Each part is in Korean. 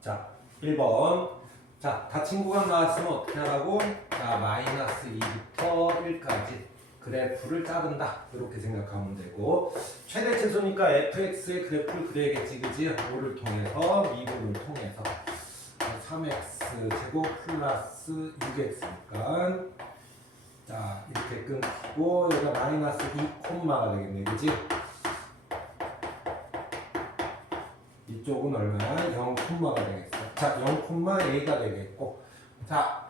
자, 1번. 자, 닫힌 구간 나왔으면 어떻게 하라고? 자, 마이너스 2부터 1까지 그래프를 자른다. 이렇게 생각하면 되고, 최대치수니까 fx의 그래프를 그려야겠지, 그지? 5를 통해서, 2분을 통해서 3x 제곱 플러스 6x니까 자, 이렇게 끊기고 여기가 마이너스 2콤마가 되겠네, 그지? 이쪽은 얼마나? 0콤마가 되겠어. 자, 0,a가 되겠고, 자,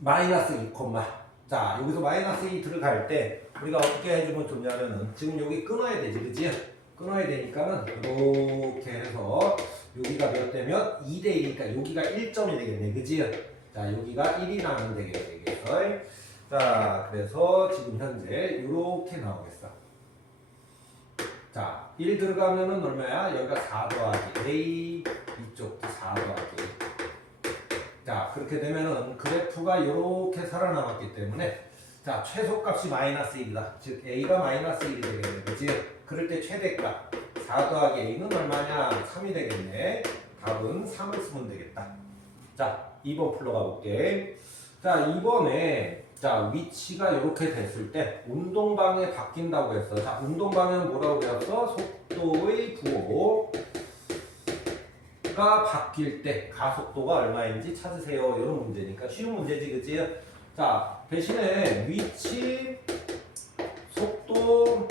마이너스 2콤마. 자, 여기서 마이너스 2 들어갈 때 우리가 어떻게 해주면 좋냐면은 지금 여기 끊어야 되지, 그지? 끊어야 되니까는 이렇게 해서 여기가 몇 대면 2대 1이니까 여기가 1점이 되겠네, 그지? 자, 여기가 1이 나면 되겠어. 자, 그래서 지금 현재 이렇게 나오겠어. 자, 1 들어가면은 얼마야? 여기가 4 더하기 A, 이쪽도 4 더하기 A. 자, 그렇게 되면은 그래프가 이렇게 살아남았기 때문에 자, 최소값이 마이너스 1이다. 즉, A가 마이너스 1이 되겠네. 그치? 그럴 때 최대값 4 더하기 A는 얼마냐? 3이 되겠네. 답은 3을 쓰면 되겠다. 자, 2번 풀러가 볼게. 자, 이번에 자, 위치가 이렇게 됐을 때 운동방에 바뀐다고 했어. 자, 운동방은 뭐라고 배웠어? 속도의 부호가 바뀔 때 가속도가 얼마인지 찾으세요. 이런 문제니까 쉬운 문제지, 그치? 자, 대신에 위치, 속도,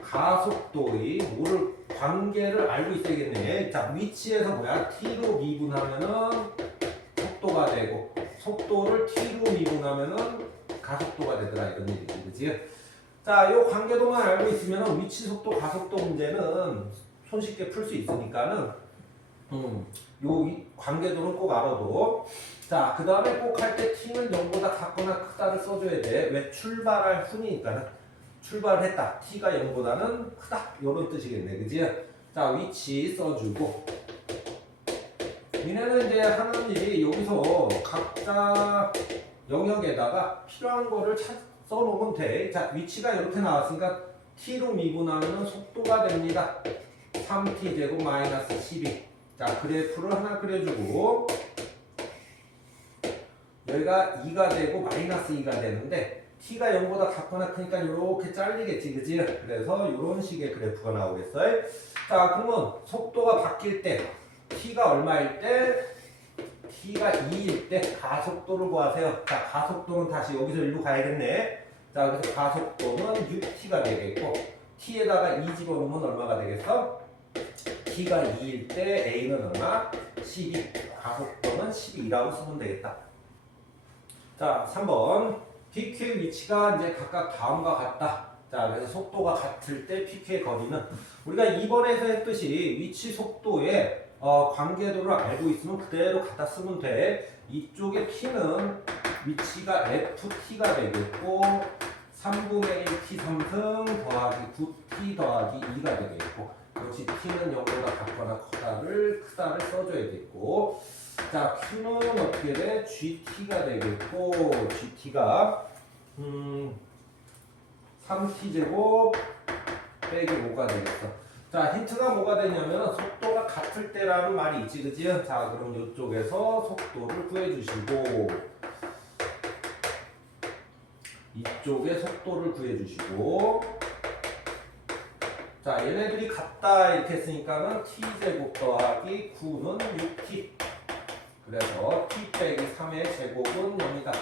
가속도의 뭐를 관계를 알고 있어야겠네. 자, 위치에서 뭐야? t로 미분하면은 속도가 되고, 속도를 t로 미분하면은 가속도가 되더라, 이런 얘기지, 그치? 자, 요 관계도만 알고 있으면 위치, 속도, 가속도 문제는 손쉽게 풀 수 있으니까는 요 관계도는 꼭 알아도. 자, 그 다음에 꼭 할 때 t는 0보다 작거나 크다를 써줘야 돼. 왜? 출발할 순이니까는. 출발을 했다. t가 0보다는 크다. 요런 뜻이겠네, 그지? 자, 위치 써주고. 얘네는 이제 하는 일이 여기서 각자 영역에다가 필요한 거를 써놓으면 돼. 자, 위치가 이렇게 나왔으니까 t로 미분하면 속도가 됩니다. 3t 제곱 마이너스 12. 자, 그래프를 하나 그려주고 여기가 2가 되고 마이너스 2가 되는데 t가 0보다 작거나 크니까 이렇게 잘리겠지, 그지? 그래서 이런 식의 그래프가 나오겠어요. 자, 그러면 속도가 바뀔 때 t가 얼마일 때? t가 2일 때 가속도를 구하세요. 자, 가속도는 다시 여기서 일로 가야겠네. 자, 그래서 가속도는 6t가 되겠고 t에다가 2 집어넣으면 얼마가 되겠어? t가 2일 때 a는 얼마? 12. 가속도는 12라고 쓰면 되겠다. 자, 3번. PQ의 위치가 이제 각각 다음과 같다. 자, 그래서 속도가 같을 때 PQ의 거리는 우리가 2번에서 했듯이 위치 속도의 관계도를 알고 있으면 그대로 갖다 쓰면 돼. 이쪽에 T는 위치가 FT가 되겠고 3분의 1 T 3승 더하기 9T 더하기 2가 되겠고 역시 T는 0보다 같거나 크다를 써줘야겠고 자, Q는 어떻게 돼? GT가 되겠고 GT가 3T 제곱 빼기 5가 되겠어. 자, 힌트가 뭐가 되냐면 속도가 같을 때라는 말이 있지, 그지? 자, 그럼 이쪽에서 속도를 구해주시고 이쪽에 속도를 구해주시고 자, 얘네들이 같다 이렇게 했으니까는 t제곱 더하기 9는 6t 그래서 t 빼기 3의 제곱은 0이다.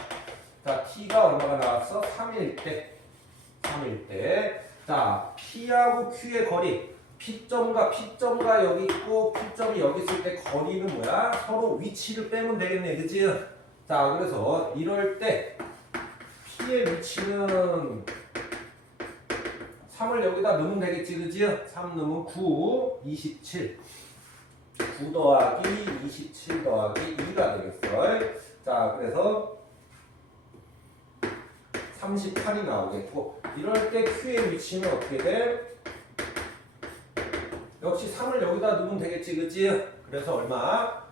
자, t가 얼마가 나왔어? 3일 때 자, p하고 q의 거리 P점과 P점과 여기 있고 P점이 여기 있을 때 거리는 뭐야? 서로 위치를 빼면 되겠네, 그치? 자, 그래서 이럴 때 P의 위치는 3을 여기다 넣으면 되겠지, 그치? 3 넣으면 9, 27 9 더하기 27 더하기 2가 되겠어. 자, 그래서 38이 나오겠고 이럴 때 Q의 위치는 어떻게 돼? 역시 3을 여기다 넣으면 되겠지, 그치? 그래서 얼마?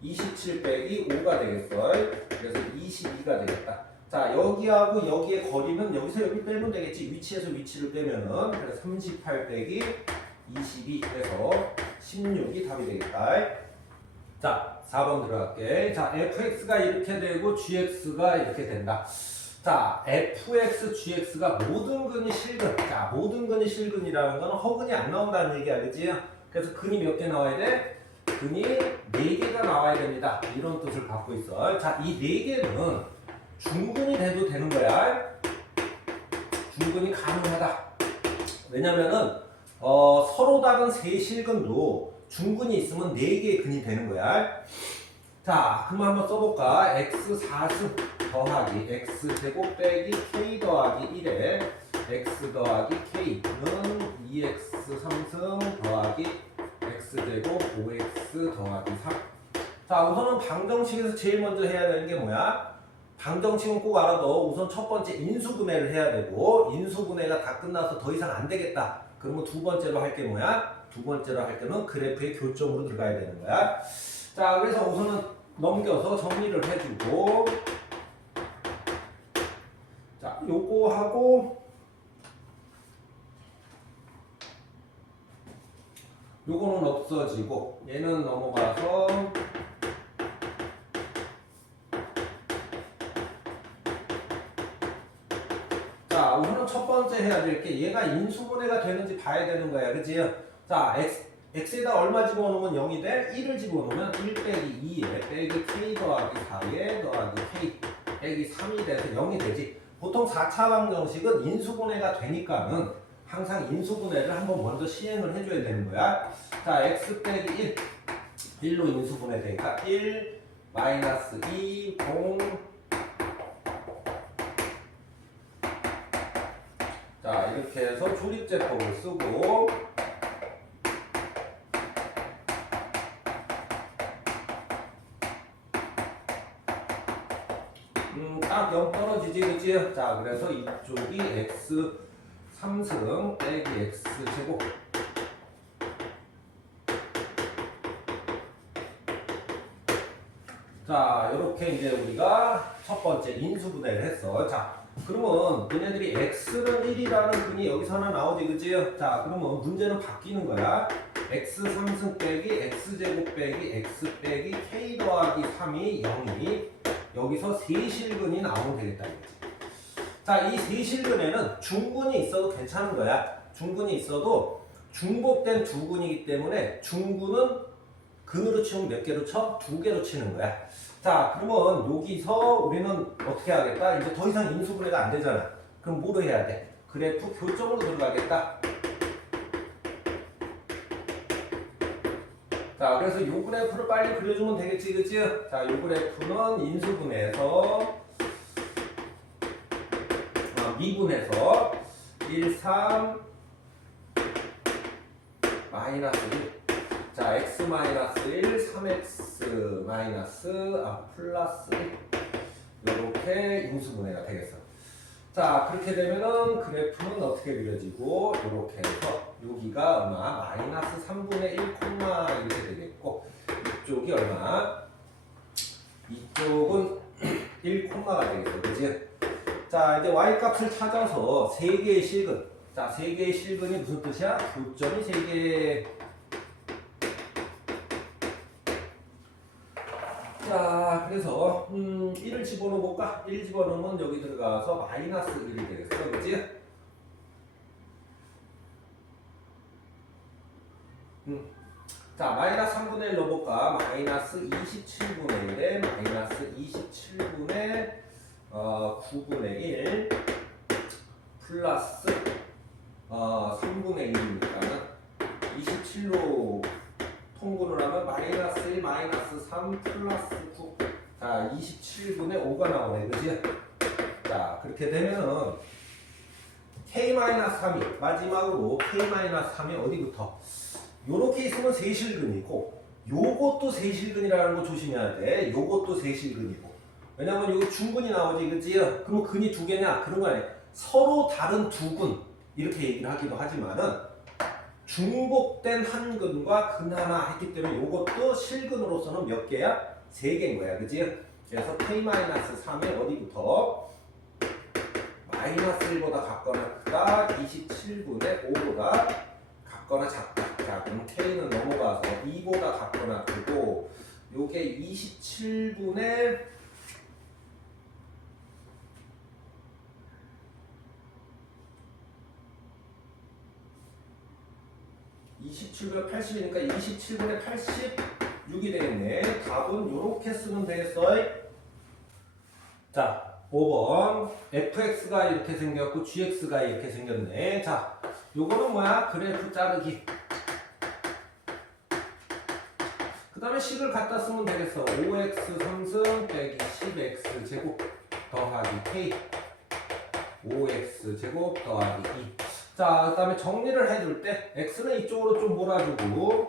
27 빼기 5가 되겠어. 그래서 22가 되겠다. 자, 여기하고 여기의 거리는 여기서 여기 빼면 되겠지. 위치에서 위치를 빼면은. 그래서 38 빼기 22 해서 16이 답이 되겠다. 자, 4번 들어갈게. 자, fx가 이렇게 되고 gx가 이렇게 된다. 자, fx, gx가 모든 근이 실근. 자, 모든 근이 실근이라는 건 허근이 안 나온다는 얘기야, 그지? 그래서 근이 몇 개 나와야 돼? 근이 4개가 나와야 됩니다. 이런 뜻을 갖고 있어. 자, 이 4개는 중근이 돼도 되는 거야. 중근이 가능하다. 왜냐면은 서로 다른 세 실근도 중근이 있으면 4개의 근이 되는 거야. 자, 그럼 한번 써볼까? x 4승 더하기 x제곱 빼기 k 더하기 1에 x 더하기 k는 2x 3승 더하기 x제곱 5x 더하기 3. 자, 우선은 방정식에서 제일 먼저 해야 되는 게 뭐야? 방정식은 꼭 알아도 우선 첫 번째 인수분해를 해야 되고, 인수분해가 다 끝나서 더 이상 안 되겠다. 그러면 두 번째로 할 게 뭐야? 두 번째로 할 때는 그래프의 교점으로 들어가야 되는 거야. 자, 그래서 우선은 넘겨서 정리를 해주고, 자, 요거 하고, 요거는 없어지고, 얘는 넘어가서, 자, 우선은 첫 번째 해야 될 게 얘가 인수분해가 되는지 봐야 되는 거야. 그치? 자, x에다 얼마 집어넣으면 0이 돼? 1을 집어넣으면 1 빼기 2에 빼기 k 더하기 4에 더하기 k 빼기 3이 돼서 0이 되지. 보통 4차 방정식은 인수분해가 되니까는 항상 인수분해를 한번 먼저 시행을 해줘야 되는 거야. 자, x 빼기 1, 1로 인수분해 되니까 1 마이너스 2 0. 자, 이렇게 해서 조립제법을 쓰고, 딱 0 떨어지지, 그치? 자, 그래서 이쪽이 x 3승 빼기 x 제곱. 자, 이렇게 이제 우리가 첫 번째 인수분해를 했어. 자, 그러면 너네들이 x는 1이라는 근이 여기서 하나 나오지, 그치? 자, 그러면 문제는 바뀌는 거야. x 3승 빼기 x제곱 빼기 x 빼기 k 더하기 3이 0이 여기서 세실근이 나오면 되겠다. 자, 이 세실근에는 중근이 있어도 괜찮은 거야. 중근이 있어도 중복된 두 근이기 때문에 중근은 근으로 치면 몇 개로 쳐? 2개로 치는 거야. 자, 그러면 여기서 우리는 어떻게 하겠다? 이제 더 이상 인수분해가 안 되잖아. 그럼 뭐로 해야 돼? 그래프 교점으로 들어가겠다. 자, 그래서 요 그래프를 빨리 그려주면 되겠지, 그치? 자, 요 그래프는 인수분해에서 미분해서 1, 3 마이너스 1. 자, x 마이너스 1, 3x 마이너스 플러스 1. 이렇게 인수분해가 되겠어. 자, 그렇게 되면은 그래프는 어떻게 그려지고, 이렇게 해서 여기가 얼마? 마이너스 3분의 1, 이렇게 되겠고, 이쪽이 얼마? 이쪽은 1가 되겠어, 그지? 자, 이제 y 값을 찾아서 3개의 실근. 자, 3개의 실근이 무슨 뜻이야? 교점이 3개. 자, 그래서 1을 집어넣어 볼까? 1 집어넣으면 여기 들어가서 마이너스 1이 되겠어, 그치? 자, 마이너스 3분의 1 넣어볼까? 마이너스 27분의 1에 마이너스 27분의 9분의 1 플러스 3분의 1이니까는 27로 통분을 하면 마이너스 1, 마이너스 3, 플러스 9. 자, 27분의 5가 나오네, 그지? 자, 그렇게 되면은 K-3이 마지막으로 K-3이 어디부터? 요렇게 있으면 세실근이고, 요것도 세실근이라는 거 조심해야 돼. 요것도 세실근이고. 왜냐면 여기 중근이 나오지, 그지? 그럼 근이 2개냐? 그런 거 아니야. 서로 다른 두 근. 이렇게 얘기를 하기도 하지만은 중복된 한 근과 근 하나 했기 때문에 이것도 실근으로서는 몇 개야? 3개인 거야, 그지? 그래서 K-3이 어디부터? 마이너스 1보다 같거나 크다, 27분의 5보다 같거나 작다. 자, 그럼 K는 넘어가서 2보다 같거나 크고 요게 27분의 27분의 80이니까 27분의 86이 되겠네. 답은 요렇게 쓰면 되겠어. 자, 5번 fx가 이렇게 생겼고 gx가 이렇게 생겼네. 자, 요거는 뭐야? 그래프 자르기. 그 다음에 식을 갖다 쓰면 되겠어. 5x 3승 빼기 10x 제곱 더하기 k 5x 제곱 더하기 2. 자, 그 다음에 정리를 해줄 때 x는 이쪽으로 좀 몰아주고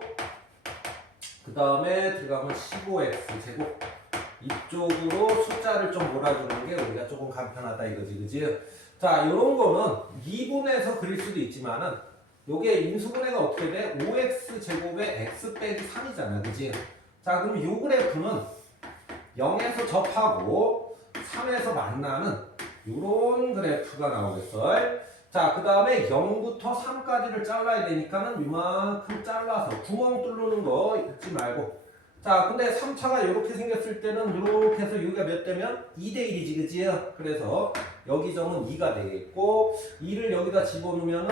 그 다음에 들어가면 15x 제곱 이쪽으로 숫자를 좀 몰아주는 게 우리가 조금 간편하다 이거지, 그지? 자, 요런 거는 미분해서 그릴 수도 있지만은 요게 인수분해가 어떻게 돼? 5x 제곱에 x 빼기 3이잖아, 그지? 자, 그럼 요 그래프는 0에서 접하고 3에서 만나는 요런 그래프가 나오겠어. 자, 그 다음에 0부터 3까지를 잘라야 되니까는 이만큼 잘라서 구멍 뚫는 거 잊지 말고. 자, 근데 3차가 이렇게 생겼을 때는 이렇게 해서 여기가 몇 되면 2대 1이지, 그지? 그래서 여기 점은 2가 되겠고 2를 여기다 집어넣으면은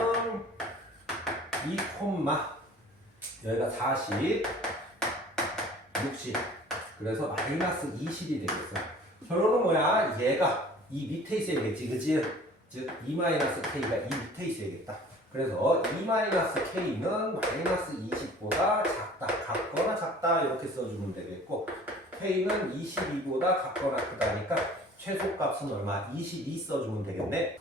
2, 여기가 40, 60. 그래서 마이너스 20이 되겠어. 결론은 뭐야? 얘가 이 밑에 있어야겠지, 그지? 즉 2-k가 이 밑에 있어야겠다. 그래서 2-k는 마이너스 20보다 작다, 같거나 작다 이렇게 써주면 되겠고 k는 22보다 같거나 크다니까 최소값은 얼마? 22 써주면 되겠네.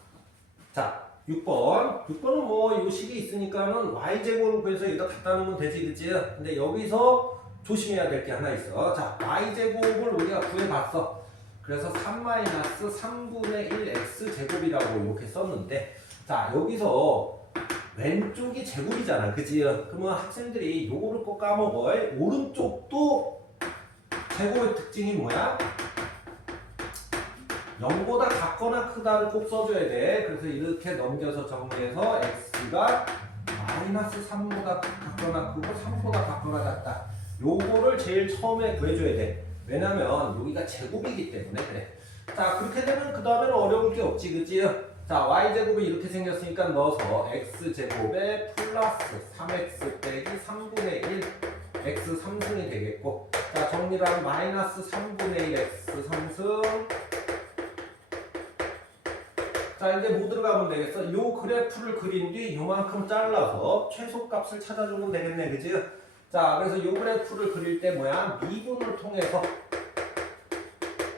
자, 6번은 뭐 요 식이 있으니까는 y제곱을 구해서 여기다 갖다 놓으면 되지, 그치? 근데 여기서 조심해야 될 게 하나 있어. 자, y제곱을 우리가 구해봤어. 그래서 3-3분의 1 x제곱이라고 이렇게 썼는데 자, 여기서 왼쪽이 제곱이잖아, 그치? 그러면 학생들이 요거를 꼭 까먹어. 오른쪽도 제곱의 특징이 뭐야? 0보다 같거나 크다를 꼭 써줘야 돼. 그래서 이렇게 넘겨서 정리해서 x가 마이너스 3보다 같거나 크고 3보다 같거나 같다. 요거를 제일 처음에 구해줘야 돼. 왜냐면 여기가 제곱이기 때문에 그래. 자, 그렇게 되면 그 다음에는 어려울 게 없지, 그치? 자, y제곱이 이렇게 생겼으니까 넣어서 x제곱에 플러스 3x 빼기 3분의 1 x 3승이 되겠고 자, 정리를 하면 마이너스 3분의 1 x 3승. 자, 이제 뭐 들어가면 되겠어? 요 그래프를 그린 뒤 요만큼 잘라서 최소값을 찾아주면 되겠네, 그치? 자, 그래서 요 그래프를 그릴 때 뭐야? 미분을 통해서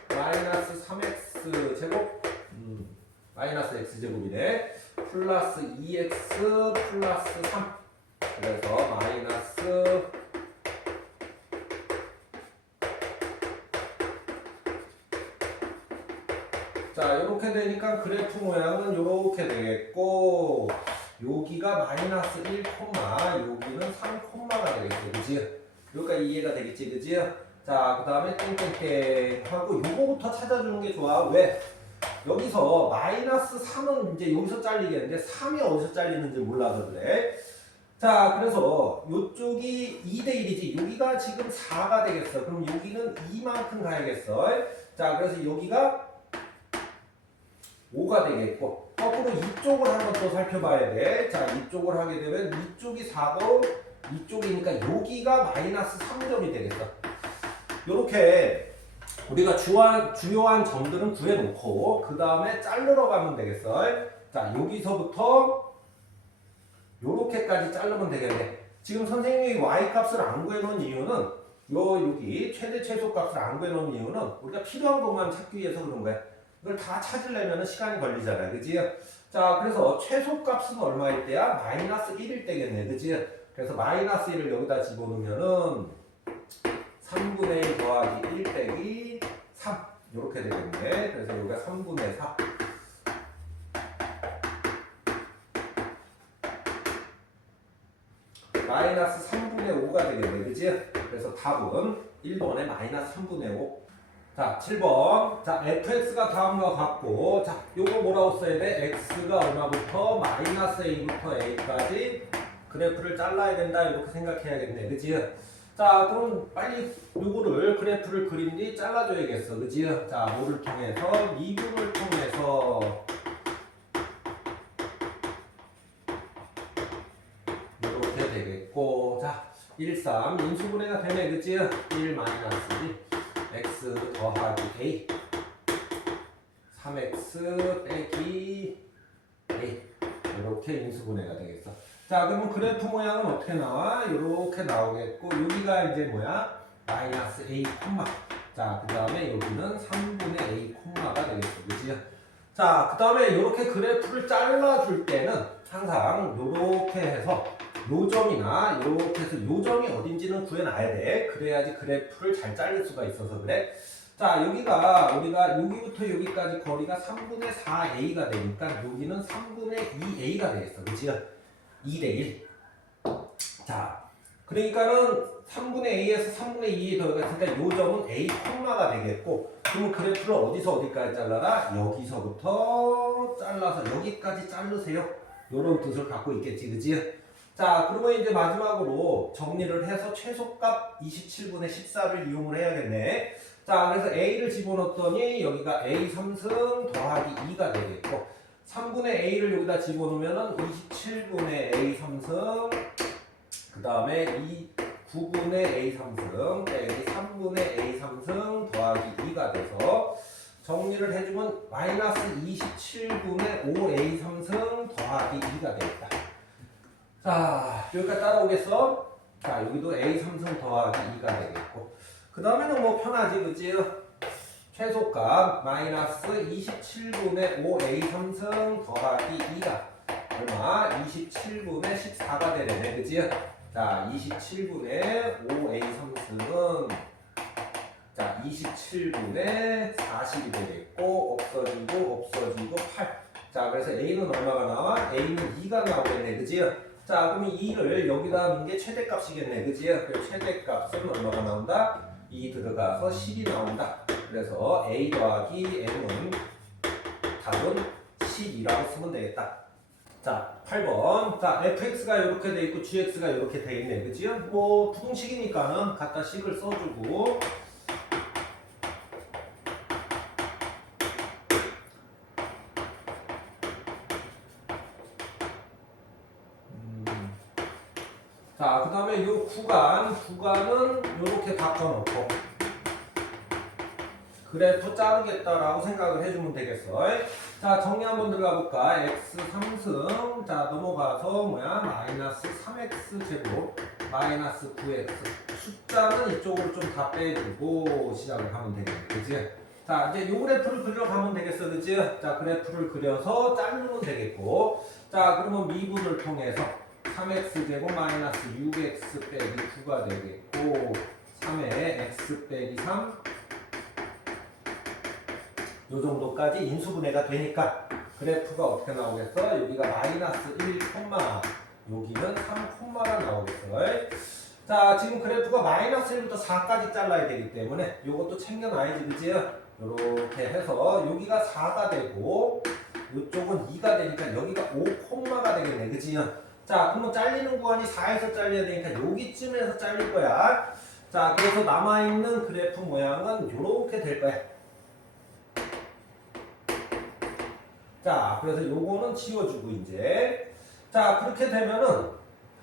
마이너스 3x 제곱 마이너스 x제곱이네. 플러스 2x 플러스 3. 그래서 마이너스 자, 이렇게 되니까 그래프 모양은 이렇게 되겠고 여기가 마이너스 1, 여기는 3,가 되겠지, 그지? 여기가 이해가 되겠지, 그지? 자, 그 다음에 땡땡땡 하고 요거부터 찾아주는 게 좋아. 왜? 여기서 마이너스 3은 이제 여기서 잘리겠는데 3이 어디서 잘리는지 몰라서 그래. 자, 그래서 요쪽이 2대 1이지. 여기가 지금 4가 되겠어. 그럼 여기는 2만큼 가야겠어. 자, 그래서 여기가 5가 되겠고 거꾸로 이쪽을 한번 또 살펴봐야 돼. 자, 이쪽을 하게 되면 이쪽이 4고 이쪽이니까 여기가 마이너스 3점이 되겠어. 요렇게 우리가 주요한 점들은 구해놓고 그 다음에 자르러 가면 되겠어. 자, 여기서부터 요렇게까지 자르면 되겠네. 지금 선생님이 y값을 안 구해놓은 이유는 여기 최대 최소값을 안 구해놓은 이유는 우리가 필요한 것만 찾기 위해서 그런 거야. 이걸 다 찾으려면 시간이 걸리잖아, 그지? 자, 그래서 최소값은 얼마일 때야? 마이너스 1일 때겠네, 그지? 그래서 마이너스 1을 여기다 집어넣으면은 3분의 1 더하기 1 빼기 3 이렇게 되겠네. 그래서 여기가 3분의 4. 마이너스 3분의 5가 되겠네, 그지? 그래서 답은 1번에 마이너스 3분의 5. 자, 7번. 자, fx가 다음과 같고, 자, 요거 뭐라고 써야 돼? x가 얼마부터? 마이너스 a부터 a까지. 그 그래프를 잘라야 된다 이렇게 생각해야겠네. 그지? 자, 그럼 빨리 요거를 그래프를 그린 뒤 잘라줘야겠어. 그지? 자, 뭐를 통해서? 미분을 통해서 이렇게 되겠고, 자, 1, 3 인수분해가 되네. 그지? 1 마이너스 1 x 더하기 a 3x 빼기 a 이렇게 인수분해가 되겠어. 자, 그러면 그래프 모양은 어떻게 나와? 이렇게 나오겠고, 여기가 이제 뭐야? 마이너스 a 콤마. 자, 그 다음에 여기는 3분의 a 콤마가 되겠어. 그치? 자, 그 다음에 이렇게 그래프를 잘라줄 때는 항상 이렇게 해서 요점이나 이렇게 해서 요점이 어딘지는 구해놔야 돼. 그래야지 그래프를 잘 자를 수가 있어서 그래. 자, 여기가 우리가 여기부터 여기까지 거리가 3분의 4a가 되니까 여기는 3분의 2a가 되겠어. 그치? 2대 1. 자, 그러니까는 3분의 a에서 3분의 2에 더해갔으니까 요점은 a 콤마가 되겠고, 그럼 그래프를 어디서 어디까지 잘라라? 여기서부터 잘라서 여기까지 자르세요. 요런 뜻을 갖고 있겠지, 그치? 자, 그러면 이제 마지막으로 정리를 해서 최소값 27분의 14를 이용을 해야겠네. 자, 그래서 a를 집어넣었더니 여기가 a 3승 더하기 2가 되겠고, 3분의 a를 여기다 집어넣으면 27분의 a 3승, 그 다음에 9분의 a 3승 빼기 3분의 a 3승 더하기 2가 돼서 정리를 해주면 마이너스 27분의 5a 3승 더하기 2가 되겠다. 자, 여기까지 따라오겠어? 자, 여기도 a 3승 더하기 2가 되겠고, 그 다음에는 뭐 편하지, 그치? 최소값 마이너스 27분의 5a 3승 더하기 2가 얼마? 27분의 14가 되네, 그치? 자, 27분의 5a 3승은 자, 27분의 40이 되겠고, 없어지고 8. 자, 그래서 a는 얼마가 나와? a는 2가 나오겠네, 그치? 자, 그럼 2를 여기다 넣는 게 최대값이겠네, 그치? 그래서 최대값은 얼마가 나온다? 2 들어가서 10이 나온다. 그래서 a 더하기 m은 답은 10이라고 쓰면 되겠다. 자, 8번. 자, fx가 이렇게 돼 있고 gx가 이렇게 돼 있네. 그치? 뭐 부등식이니까는 갖다 식을 써주고, 자, 그 다음에 요 구간은 이렇게 바꿔놓고 그래프 자르겠다라고 생각을 해주면 되겠어. 자, 정리 한번 들어가 볼까? x 3승, 자, 넘어가서 뭐야? 마이너스 3x 제곱, 마이너스 9x. 숫자는 이쪽으로 좀 다 빼주고 시작을 하면 되겠네. 그치? 자, 이제 요 그래프를 그리러 가면 되겠어. 그치? 자, 그래프를 그려서 자르면 되겠고, 자, 그러면 미분을 통해서 3x 제곱 마이너스 6x 빼기 9가 되겠고, 3에 x 빼기 3, 요 정도까지 인수분해가 되니까 그래프가 어떻게 나오겠어? 여기가 마이너스 1, 여기는 3, 가 나오겠어. 자, 지금 그래프가 마이너스 1부터 4까지 잘라야 되기 때문에 요것도 챙겨놔야지, 그지? 요렇게 해서 여기가 4가 되고 요쪽은 2가 되니까 여기가 5, 가 되겠네, 그지? 자, 그러면 잘리는 구간이 4에서 잘려야 되니까 여기쯤에서 잘릴 거야. 자, 그래서 남아있는 그래프 모양은 요렇게 될 거야. 자, 그래서 요거는 지워주고 이제, 자, 그렇게 되면은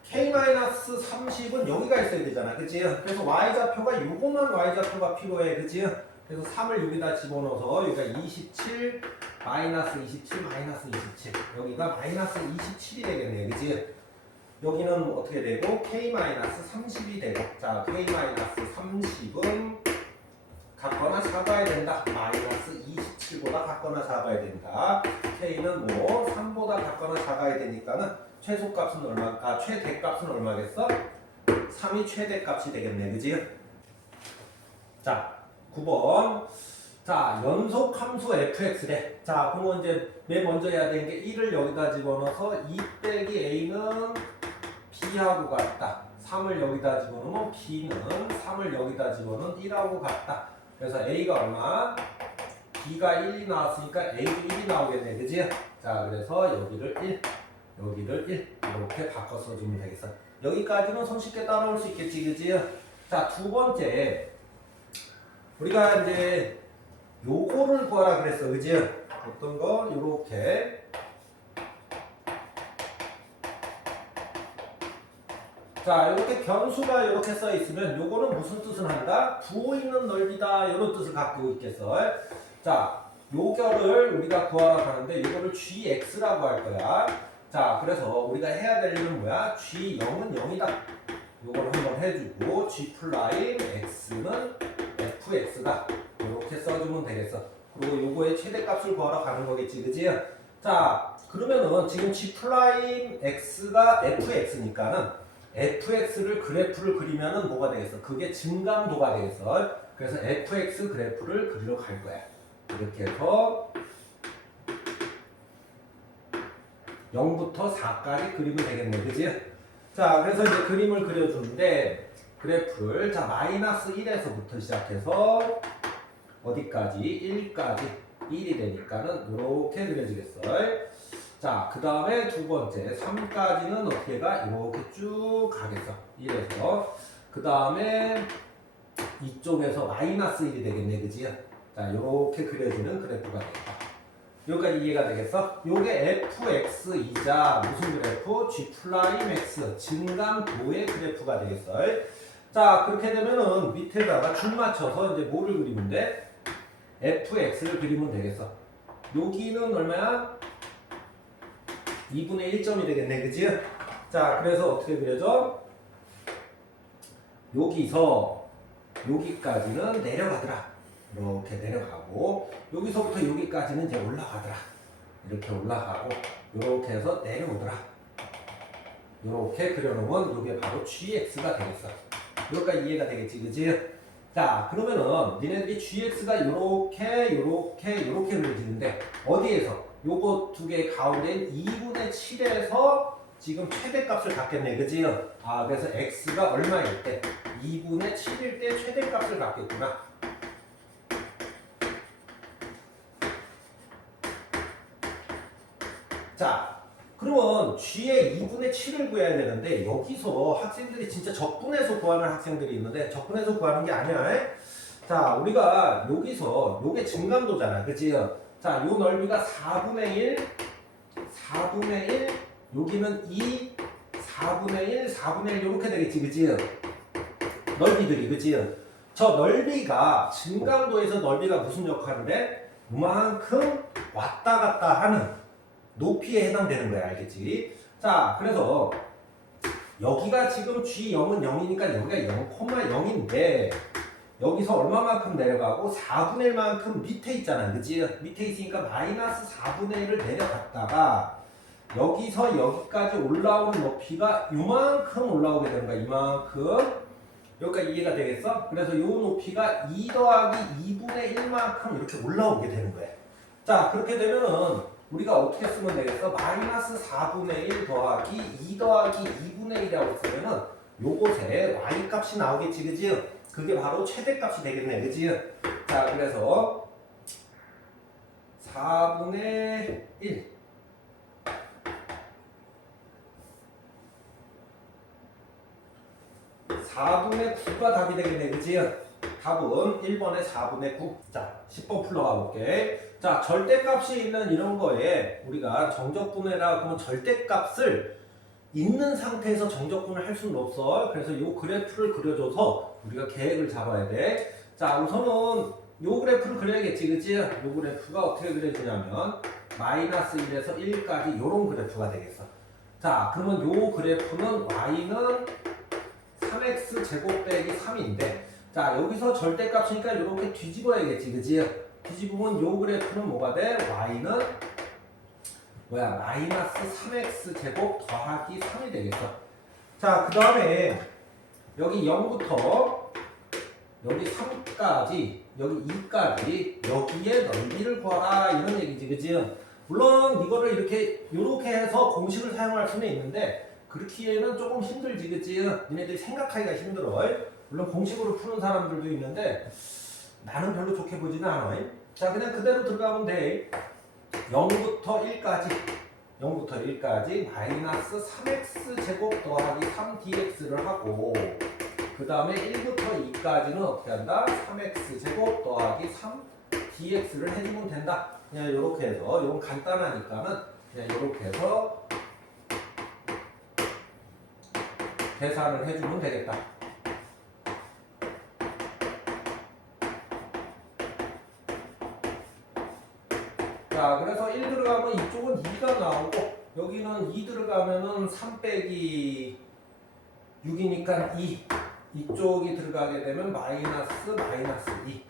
k-30은 여기가 있어야 되잖아, 그치? 그래서 y좌표가 요거만 y좌표가 필요해, 그치? 그래서 3을 여기다 집어넣어서 여기가 27, 마이너스 27, 마이너스 27, 여기가 마이너스 27이 되겠네, 그치? 여기는 어떻게 되고 k-30이 되고, 자, k-30은 같거나 작아야 된다. 마이너스 27보다 같거나 작아야 된다. k는 뭐 3보다 같거나 작아야 되니까는 최소값은 얼마? 최대값은 얼마겠어? 3이 최대값이 되겠네, 그지? 자, 9번. 자, 연속함수 fx래. 자, 그러면 이제 맨 먼저 해야 되는 게 1을 여기다 집어넣어서 2 빼기 a는 b하고 같다. 3을 여기다 집어넣으면 b는 3을 여기다 집어넣으면 1하고 같다. 그래서 a가 얼마? b가 1이 나왔으니까 a도 1이 나오겠네, 그지? 자, 그래서 여기를 1, 여기를 1 이렇게 바꿔 써주면 되겠어. 여기까지는 손쉽게 따라올 수 있겠지, 그지? 자, 두 번째 우리가 이제 요거를 구하라 그랬어, 그지? 어떤 거 요렇게. 자, 이렇게 변수가 이렇게 써 있으면 요거는 무슨 뜻을 한다? 부호 있는 넓이다 이런 뜻을 갖고 있겠어. 자, 요거를 우리가 구하라 하는데 요거를 gx라고 할 거야. 자, 그래서 우리가 해야 될 일은 뭐야? g0은 0이다. 요걸 한번 해주고 g 프라임 x는 fx다. 이렇게 써주면 되겠어. 그리고 요거의 최대값을 구하러 가는 거겠지, 그지? 자, 그러면은 지금 g 프라임 x가 fx니까는 fx를 그래프를 그리면은 뭐가 되겠어? 그게 증감도가 되겠어. 그래서 fx 그래프를 그리러 갈 거야. 이렇게 해서 0부터 4까지 그리면 되겠네, 그지? 자, 그래서 이제 그림을 그려주는데 그래프를 자 마이너스 1에서부터 시작해서 어디까지? 1까지 1이 되니까는 이렇게 그려지겠어. 자, 그 다음에 두 번째 3까지는 어떻게 가? 이렇게 쭉 가겠어. 1에서 그 다음에 이쪽에서 마이너스 1이 되겠네, 그지? 자, 이렇게 그려지는 그래프가 되겠다. 여기까지 이해가 되겠어? 요게 fx이자 무슨 그래프? g 프라임 x 증감도의 그래프가 되겠어. 자, 그렇게 되면은 밑에다가 줄 맞춰서 이제 뭐를 그리면 돼? fx를 그리면 되겠어. 여기는 얼마야? 2분의 1점이 되겠네, 그지? 자, 그래서 어떻게 그려져? 여기서 여기까지는 내려가더라. 이렇게 내려가고 여기서부터 여기까지는 이제 올라가더라. 이렇게 올라가고 이렇게 해서 내려오더라. 이렇게 그려놓으면 이게 바로 gx가 되겠어. 여기까지 이해가 되겠지, 그지? 자, 그러면은 니네들이 gx가 이렇게 그려지는데 어디에서? 요거 두 개 가운데인 2분의 7에서 지금 최대값을 갖겠네, 그지? 아, 그래서 x가 얼마일 때? 2분의 7일 때 최대값을 갖겠구나. 자, 그러면 g의 2분의 7을 구해야 되는데 여기서 학생들이 진짜 적분해서 구하는 학생들이 있는데 적분해서 구하는 게 아니야. 자, 우리가 여기서 요게 증감도잖아, 그치? 자, 요 넓이가 4분의 1 여기는 2 4분의 1 이렇게 되겠지, 그치? 넓이들이, 그치? 저 넓이가 증감도에서 넓이가 무슨 역할을 해? 이만큼 왔다 갔다 하는 높이에 해당되는 거야, 알겠지? 자, 그래서 여기가 지금 G0은 0이니까 여기가 0,0인데 여기서 얼마만큼 내려가고 4분의 1만큼 밑에 있잖아, 그치? 밑에 있으니까 마이너스 4분의 1을 내려갔다가 여기서 여기까지 올라오는 높이가 이만큼 올라오게 되는 거야, 이만큼. 여기까지 이해가 되겠어? 그래서 이 높이가 2 더하기 2분의 1만큼 이렇게 올라오게 되는 거야. 자, 그렇게 되면은 우리가 어떻게 쓰면 되겠어? 마이너스 4분의 1 더하기 2 더하기 2분의 1이라고 쓰면은 요곳에 y 값이 나오겠지, 그지? 그게 바로 최대값이 되겠네, 그지? 자, 그래서 4분의 1 4분의 9가 답이 되겠네, 그지? 답은 1번에 4분의 9. 자, 10번 풀러가 볼게. 자, 절대값이 있는 이런 거에 우리가 정적분해라 그러면 절대값을 있는 상태에서 정적분을 할 수는 없어. 그래서 이 그래프를 그려줘서 우리가 계획을 잡아야 돼. 자, 우선은 이 그래프를 그려야겠지, 그치? 이 그래프가 어떻게 그려지냐면 마이너스 1에서 1까지 이런 그래프가 되겠어. 자, 그러면 이 그래프는 y는 3x 제곱 빼기 3인데 자, 여기서 절대값이니까 이렇게 뒤집어야겠지, 그치? 뒤집으면 요 그래프는 뭐가 돼? y는 뭐야? 마이너스 3x 제곱 더하기 3이 되겠어. 자, 그 다음에 여기 0부터 여기 3까지 여기 2까지 여기에 넓이를 구하라 이런 얘기지, 그치? 물론 이거를 이렇게 해서 공식을 사용할 수는 있는데 그렇기에는 조금 힘들지, 그치? 니네들이 생각하기가 힘들어. 물론 공식으로 푸는 사람들도 있는데 나는 별로 좋게 보지는 않아. 자, 그냥 그대로 들어가면 돼. 0부터 1까지 0부터 1까지 마이너스 3x 제곱 더하기 3dx를 하고 그 다음에 1부터 2까지는 어떻게 한다? 3x 제곱 더하기 3dx를 해주면 된다. 그냥 이렇게 해서 이건 간단하니까는 그냥 이렇게 해서 계산을 해주면 되겠다. 자, 그래서 1 들어가면 이쪽은 2가 나오고 여기는 2 들어가면은 3 빼기 6이니까 2. 이쪽이 들어가게 되면 마이너스 2.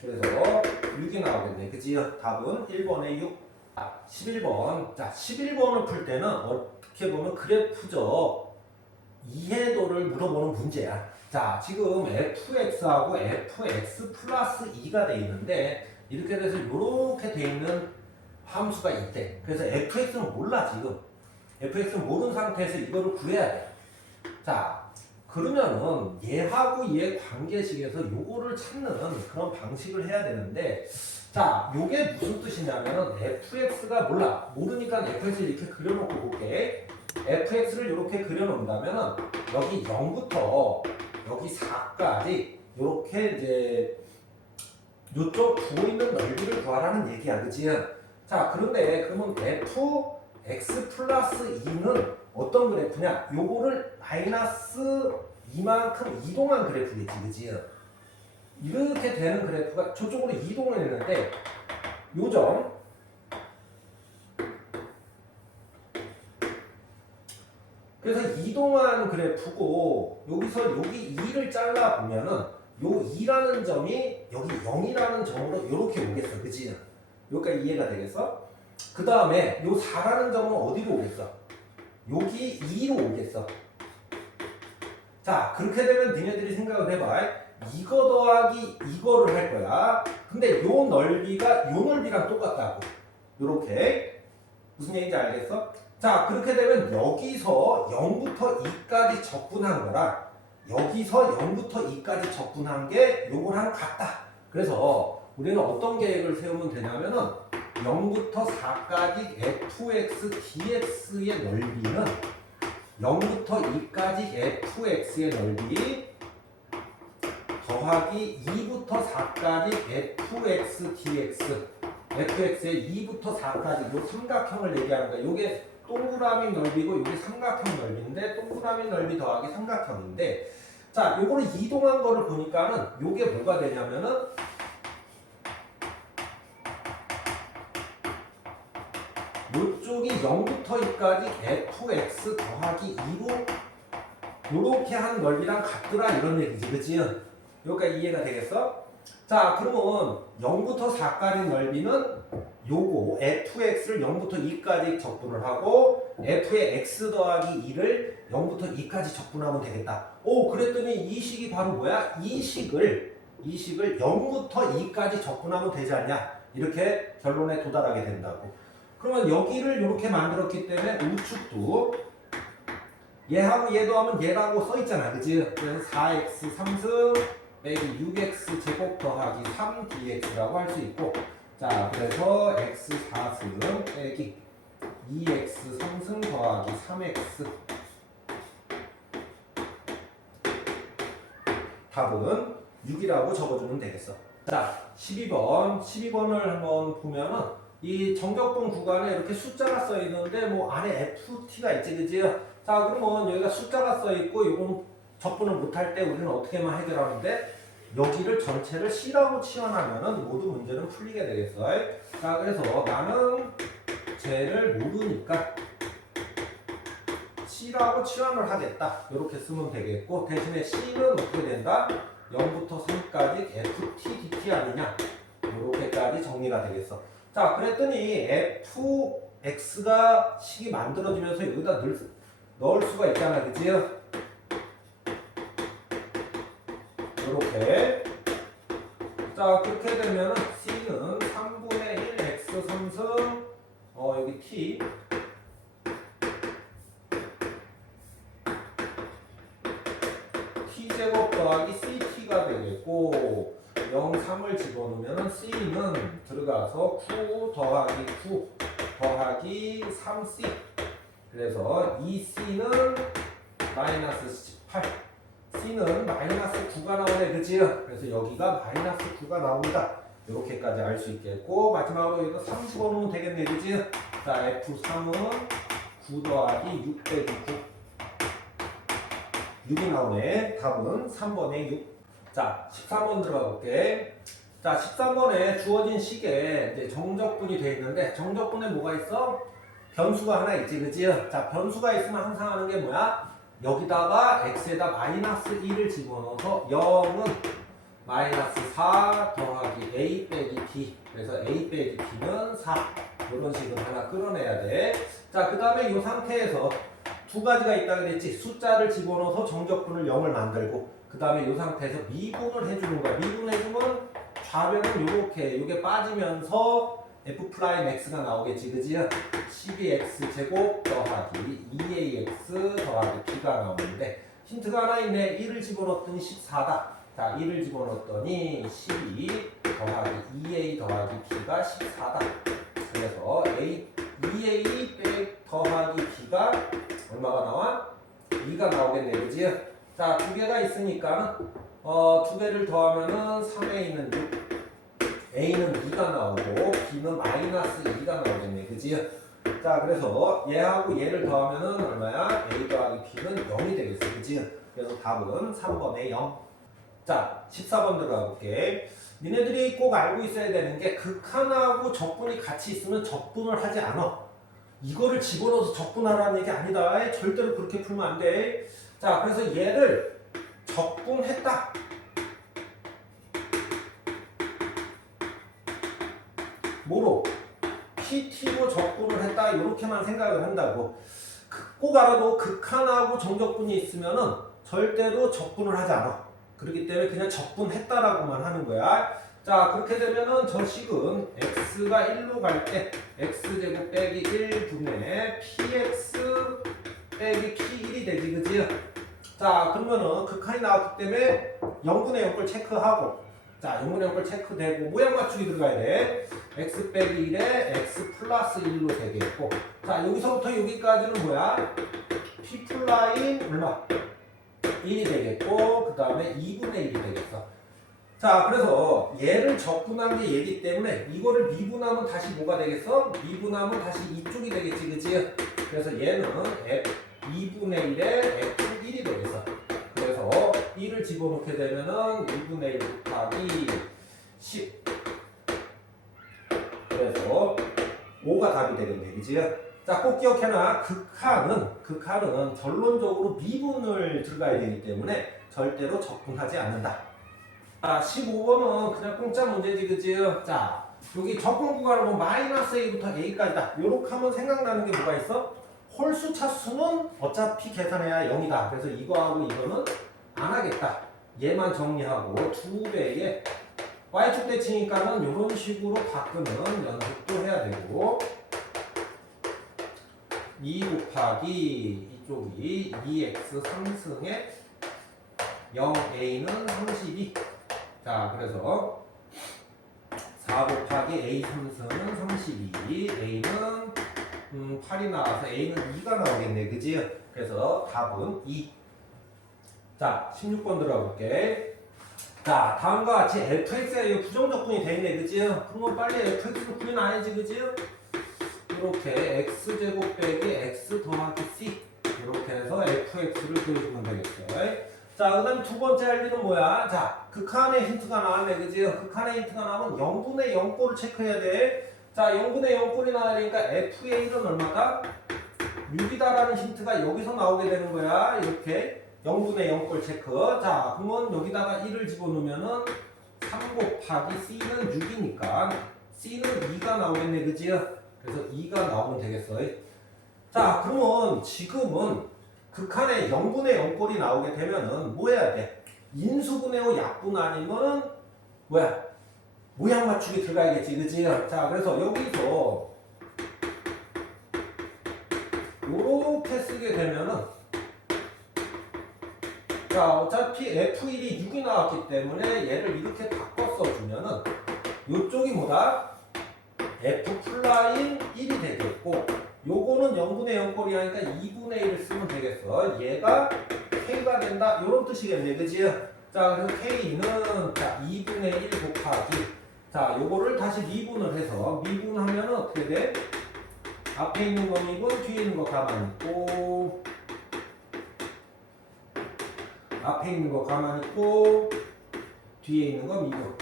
그래서 6이 나오겠네. 그지요? 답은 1번에 6. 11번. 자, 11번을 풀 때는 어떻게 보면 그래프죠. 이해도를 물어보는 문제야. 자, 지금 fx하고 fx 플러스 2가 돼 있는데 이렇게 돼서 이렇게 돼 있는 함수가 있대. 그래서 fx는 몰라 지금. fx는 모르는 상태에서 이거를 구해야 돼. 자, 그러면은 얘하고 얘 관계식에서 요거를 찾는 그런 방식을 해야 되는데, 자, 요게 무슨 뜻이냐면은 fx가 몰라. 모르니까 fx를 이렇게 그려놓고 볼게. fx를 이렇게 그려놓는다면은 여기 0부터 여기 4까지 이렇게 이제 요쪽 부어있는 넓이를 구하라는 얘기야, 그치? 자, 그런데 그러면 fx 플러스 2는 어떤 그래프냐? 요거를 마이너스 이만큼 이동한 그래프겠지, 그치? 이렇게 되는 그래프가 저쪽으로 이동을 했는데 요점 그래서 이동한 그래프고 여기서 여기 2를 잘라 보면은 요 2라는 점이 여기 0이라는 점으로 이렇게 오겠어, 그치? 여기까지 이해가 되겠어? 그 다음에 요 4라는 점은 어디로 오겠어? 여기 2로 오겠어. 자, 그렇게 되면 니네들이 생각을 해봐. 이거 더하기 이거를 할 거야. 근데 요 넓이가 요 넓이랑 똑같다고. 요렇게. 무슨 얘기인지 알겠어? 자, 그렇게 되면 여기서 0부터 2까지 적분한 거랑 여기서 0부터 2까지 적분한 게 요거랑 같다. 그래서 우리는 어떤 계획을 세우면 되냐면은 0부터 4까지 fx dx의 넓이는 0부터 2까지 fx의 넓이 더하기 2부터 4까지 fx dx fx의 2부터 4까지 요 삼각형을 얘기하는 거야. 요게 동그라미 넓이고 요게 삼각형 넓이인데 동그라미 넓이 더하기 삼각형인데 자, 요거를 이동한 거를 보니까는 요게 뭐가 되냐면은 요쪽이 0부터 2까지 fx 더하기 2로 요렇게 한 넓이랑 같더라 이런 얘기지, 그치? 여기까지 이해가 되겠어? 자, 그러면 0부터 4까지 넓이는 요거 fx를 0부터 2까지 적분을 하고 f의 x 더하기 2를 0부터 2까지 적분하면 되겠다. 오, 그랬더니 이 식이 바로 뭐야? 이 식을 0부터 2까지 적분하면 되지 않냐? 이렇게 결론에 도달하게 된다고. 그러면 여기를 이렇게 만들었기 때문에 우측도 얘하고 얘도 하면 얘라고 써있잖아, 그치? 그래서 4x 3승 빼기 6x 제곱 더하기 3dx라고 할 수 있고, 자, 그래서 x 4승 빼기 2x 3승 더하기 3x 답은 6이라고 적어주면 되겠어. 자, 12번을 한번 보면은 이 정적분 구간에 이렇게 숫자가 써 있는데 뭐 안에 FT가 있지, 그지? 자, 그러면 여기가 숫자가 써 있고 이건 적분을 못할 때 우리는 어떻게만 해결하는데 여기를 전체를 C라고 치환하면은 모든 문제는 풀리게 되겠어. 자, 그래서 나는 쟤를 모르니까 C라고 치환을 하겠다. 이렇게 쓰면 되겠고 대신에 C는 어떻게 된다? 0부터 3까지 FT, DT 아니냐? 이렇게까지 정리가 되겠어. 자, 그랬더니 fx가 식이 만들어지면서 여기다 넣을 수가 있잖아, 그치? 이렇게. 자, 그렇게 되면은 c는 3분의 1 x 3승 여기 t t제곱 더하기 ct가 되겠고 0, 3을 집어넣으면 C는 들어가서 9 더하기 9 더하기 3c. 그래서 2c는 마이너스 18. c는 마이너스 9가 나오네, 그지? 그래서 여기가 마이너스 9가 나옵니다. 이렇게까지 알 수 있겠고, 마지막으로 여기다 3 집어넣으면 되겠네, 그지? 자, F3은 9 더하기 6 빼기 9. 6이 나오네. 답은 3번에 6. 자, 13번 들어가 볼게. 자, 13번에 주어진 식에 이제 정적분이 돼 있는데, 정적분에 뭐가 있어? 변수가 하나 있지, 그지? 자, 변수가 있으면 항상 하는 게 뭐야? 여기다가 x에다 마이너스 1을 집어넣어서 0은 마이너스 4 더하기 a 빼기 b. 그래서 a 빼기 b는 4. 이런 식으로 하나 끌어내야 돼. 자, 그 다음에 이 상태에서 두 가지가 있다 그랬지. 숫자를 집어넣어서 정적분을 0을 만들고, 그 다음에 이 상태에서 미분을 해주는 거야. 미분해주면 좌변은 요렇게, 요게 빠지면서 f 프라임 x가 나오겠지, 그지? 12x 제곱 더하기 2ax 더하기 b가 나오는데, 힌트가 하나 있네. 1을 집어넣었더니 14다. 자, 1을 집어넣었더니 12 더하기 2a 더하기 b가 14다. 그래서 2a 빼 더하기 b가 얼마가 나와? 2가 나오겠네, 그지? 자, 두 개가 있으니까 두 개를 더하면은 3에 있는 6, a는 2가 나오고 b는 마이너스 2가 나오겠네, 그지? 자, 그래서 얘하고 얘를 더하면은 얼마야? a 더하기 b는 0이 되겠어, 그지? 그래서 답은 3번에 0. 자, 14번 들어가 볼게. 니네들이 꼭 알고 있어야 되는 게 극한하고 적분이 같이 있으면 적분을 하지 않아. 이거를 집어넣어서 적분하라는 얘기 아니다. 절대로 그렇게 풀면 안 돼. 자, 그래서 얘를 적분했다. 뭐로? PT로 적분을 했다. 이렇게만 생각을 한다고. 꼭 알아도 극한하고 정적분이 있으면은 절대로 적분을 하지 않아. 그렇기 때문에 그냥 적분했다라고만 하는 거야. 자, 그렇게 되면은 저 식은 x가 1로 갈 때 x제곱 빼기 1분의 px 빼기 p1이 되지, 그지? 자, 그러면은 극한이 나왔기 때문에 0분의 0걸 체크하고, 자, 0분의 0걸 체크되고 모양 맞추기 들어가야 돼. x 빼기 1에 x 플러스 1로 되겠고, 자, 여기서부터 여기까지는 뭐야? p 플라인 얼마? 1이 되겠고, 그 다음에 2분의 1이 되겠어. 자, 그래서 얘를 적분한 게 얘기 때문에 이거를 미분하면 다시 뭐가 되겠어? 미분하면 다시 이쪽이 되겠지, 그치? 그래서 얘는 f2분의 1에 f1이 되겠어. 그래서 1을 집어넣게 되면은 2분의 1 곱하기 10. 그래서 5가 답이 되겠네, 그치? 자, 꼭 기억해놔. 극한은 결론적으로 미분을 들어가야 되기 때문에 절대로 적분하지 않는다. 자, 15번은 그냥 공짜 문제지, 그치? 자, 여기 적분 구간은 뭐 마이너스 a부터 a까지다. 요렇게 하면 생각나는 게 뭐가 있어? 홀수 차수는 어차피 계산해야 0이다. 그래서 이거하고 이거는 안 하겠다. 얘만 정리하고 2배의 y축 대칭이니까는 요런 식으로 바꾸는 연습도 해야 되고, 2 곱하기 이쪽이 2x 3승에 0a는 32. 자, 그래서 4 곱하기 a 3승은 32. a는 8이 나와서 a는 2가 나오겠네, 그지? 그래서 답은 2. 자, 16번 들어가 볼게. 자, 다음과 같이 fx가 부정적분이 돼 있네, 그지? 그러면 빨리 fx를 구해놔야지, 그지? 이렇게 x제곱 빼기 x 더하기 c, 이렇게 해서 fx를 구해주면 되겠어요. 자, 그 다음에 두 번째 할 일은 뭐야? 자, 극한의 힌트가 나왔네, 그지? 극한의 힌트가 나오면 0분의 0꼴을 체크해야 돼. 자, 0분의 0꼴이 나오니까 f의 1은 얼마다? 6이다라는 힌트가 여기서 나오게 되는 거야. 이렇게 0분의 0꼴 체크. 자, 그러면 여기다가 1을 집어넣으면은 3 곱하기 c는 6이니까 c는 2가 나오겠네, 그지? 그래서 2가 나오면 되겠어. 자, 그러면 지금은 극한에 0분의 0꼴이 나오게 되면은 뭐 해야 돼? 인수분해로 약분 아니면은 뭐야? 모양 맞추기 들어가야겠지, 그치? 자, 그래서 여기서 요렇게 쓰게 되면은, 자, 어차피 F1이 6이 나왔기 때문에 얘를 이렇게 바꿔 써주면은 요쪽이 뭐다? f 플라인 1이 되겠고 요거는 0분의 0 꼴이 하니까 2분의 1을 쓰면 되겠어. 얘가 k가 된다 요런 뜻이겠네. 그지? 자 그래서 k는 자 2분의 1 곱하기 자 요거를 다시 미분을 해서 미분하면 어떻게 돼? 앞에 있는 거 미분 뒤에 있는 거 가만히 있고 앞에 있는 거 가만히 있고 뒤에 있는 거 미분.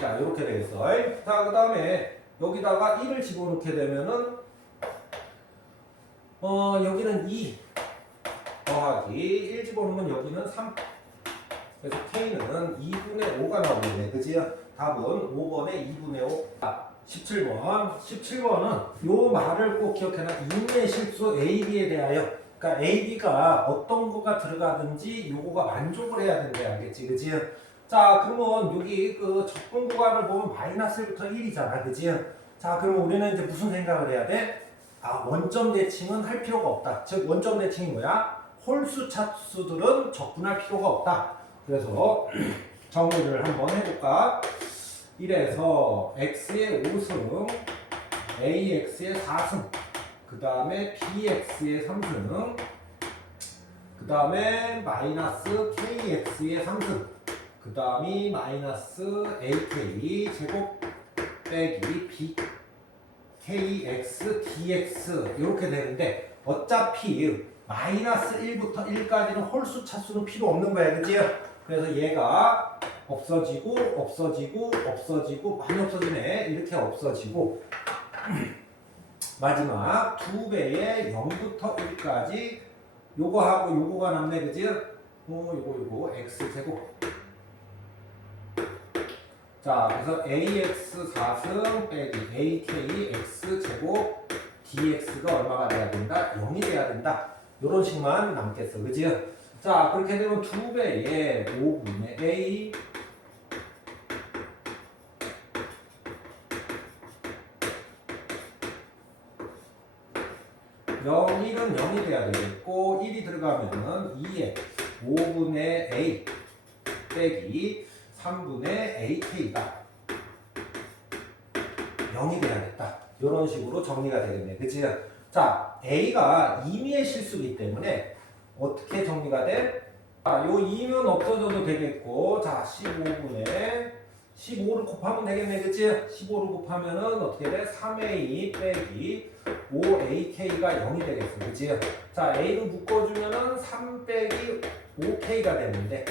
자 이렇게 되겠어. 자 그 다음에 여기다가 1을 집어넣게 되면은 여기는 2 더하기 1 집어넣으면 여기는 3. 그래서 k는 2분의 5가 나오겠네. 그지? 답은 5번에 2분의 5. 17번. 17번은 요 말을 꼭 기억해놔. 인내 실수 AB에 대하여. 그러니까 AB가 어떤 거가 들어가든지 요거가 만족을 해야 된대. 알겠지? 그지? 자, 그러면 여기 그 접근 구간을 보면 마이너스 1부터 1이잖아. 그지? 자, 그러면 우리는 이제 무슨 생각을 해야 돼? 아, 원점 대칭은 할 필요가 없다. 즉, 원점 대칭이 뭐야? 홀수 차수들은 접근할 필요가 없다. 그래서 정리를 한번 해볼까? 이래서 x의 5승, ax의 4승, 그 다음에 bx의 3승, 그 다음에 마이너스 kx의 3승, 그 다음이 마이너스 ak 제곱 빼기 bkx dx 이렇게 되는데 어차피 마이너스 1부터 1까지는 홀수 차수는 필요 없는 거야. 그치? 그래서 얘가 없어지고 없어지고 없어지고 많이 없어지네. 이렇게 없어지고 마지막 2배의 0부터 1까지 요거하고 요거가 남네. 그치? 요거 x제곱. 자 그래서 ax 4승 빼기 ak x제곱 dx가 얼마가 돼야 된다? 0이 돼야 된다. 요런 식만 남겠어. 그치? 자 그렇게 되면 2배의 5분의 a 1은 0이 돼야 되겠고 1이 들어가면은 2에 5분의 a 빼기 3분의 ak가 0이 돼야겠다. 이런 식으로 정리가 되겠네. 그치? 자, a가 임의의 실수이기 때문에 어떻게 정리가 돼? 자, 요 2는 없어져도 되겠고 자, 15분의 15를 곱하면 되겠네. 그치? 15를 곱하면은 어떻게 돼? 3a 빼기 5ak가 0이 되겠어. 그치? 자, a를 묶어주면은 3 빼기 5k가 되는데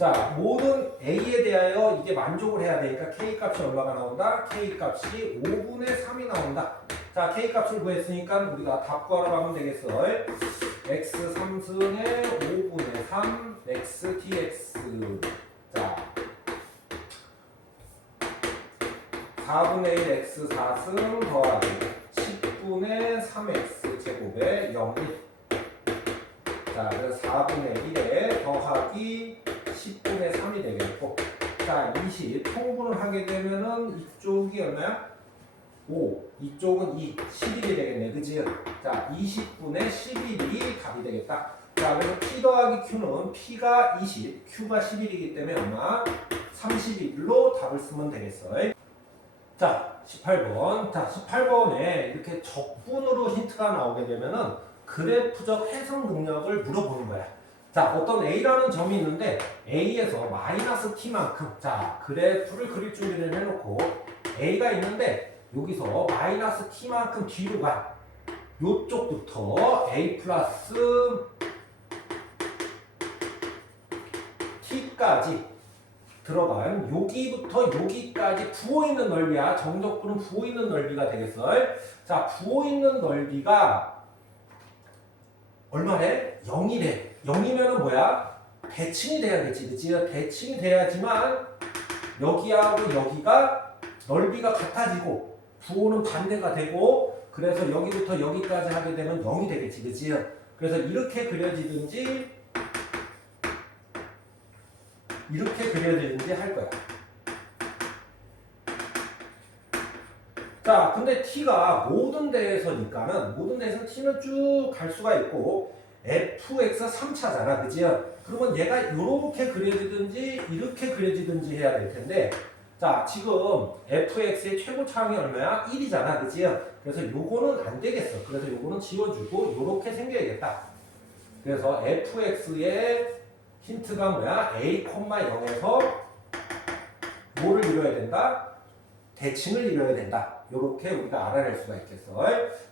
자, 모든 a에 대하여 이게 만족을 해야 되니까 k 값이 얼마가 나온다? k 값이 5분의 3이 나온다. 자, k 값을 구했으니까 우리가 답 구하러 가면 되겠어. x 3승에 5분의 3 x dx. 자, 4분의 1 x 4승 더하기 10분의 3x 제곱에 0이. 자, 그래서 4분의 1에 더하기 10분의 3이 되겠고 자 20 통분을 하게 되면은 이쪽이 얼마야? 5 이쪽은 2 11이 되겠네. 그치? 자 20분의 11이 답이 되겠다. 자 그래서 p 더하기 q는 p가 20 q가 11이기 때문에 얼마? 31로 답을 쓰면 되겠어. 자 18번 자 18번에 이렇게 적분으로 힌트가 나오게 되면은 그래프적 해석 능력을 물어보는 거야. 자, 어떤 A라는 점이 있는데 A에서 마이너스 T만큼 자, 그래프를 그릴 준비를 해놓고 A가 있는데 여기서 마이너스 T만큼 뒤로 가. 요쪽부터 A 플러스 T까지 들어간 여기부터 여기까지 부어있는 넓이야. 정적분은 부어있는 넓이가 되겠어. 자, 부어있는 넓이가 얼마래? 0이래. 0이면은 뭐야? 대칭이 돼야겠지. 그치? 대칭이 돼야지만 여기하고 여기가 넓이가 같아지고 부호는 반대가 되고 그래서 여기부터 여기까지 하게 되면 0이 되겠지. 그치? 그래서 이렇게 그려지든지 이렇게 그려지든지 할 거야. 자, 근데 t가 모든 데에서니까는 모든 데에서 t는 쭉 갈 수가 있고 fx 3차잖아. 그지? 그러면 얘가 이렇게 그려지든지 이렇게 그려지든지 해야 될 텐데 자, 지금 fx의 최고 차항이 얼마야? 1이잖아, 그치? 그래서 요거는 안 되겠어. 그래서 요거는 지워주고 요렇게 생겨야겠다. 그래서 fx의 힌트가 뭐야? a, 0에서 뭐를 이뤄야 된다? 대칭을 이뤄야 된다. 요렇게 우리가 알아낼 수가 있겠어.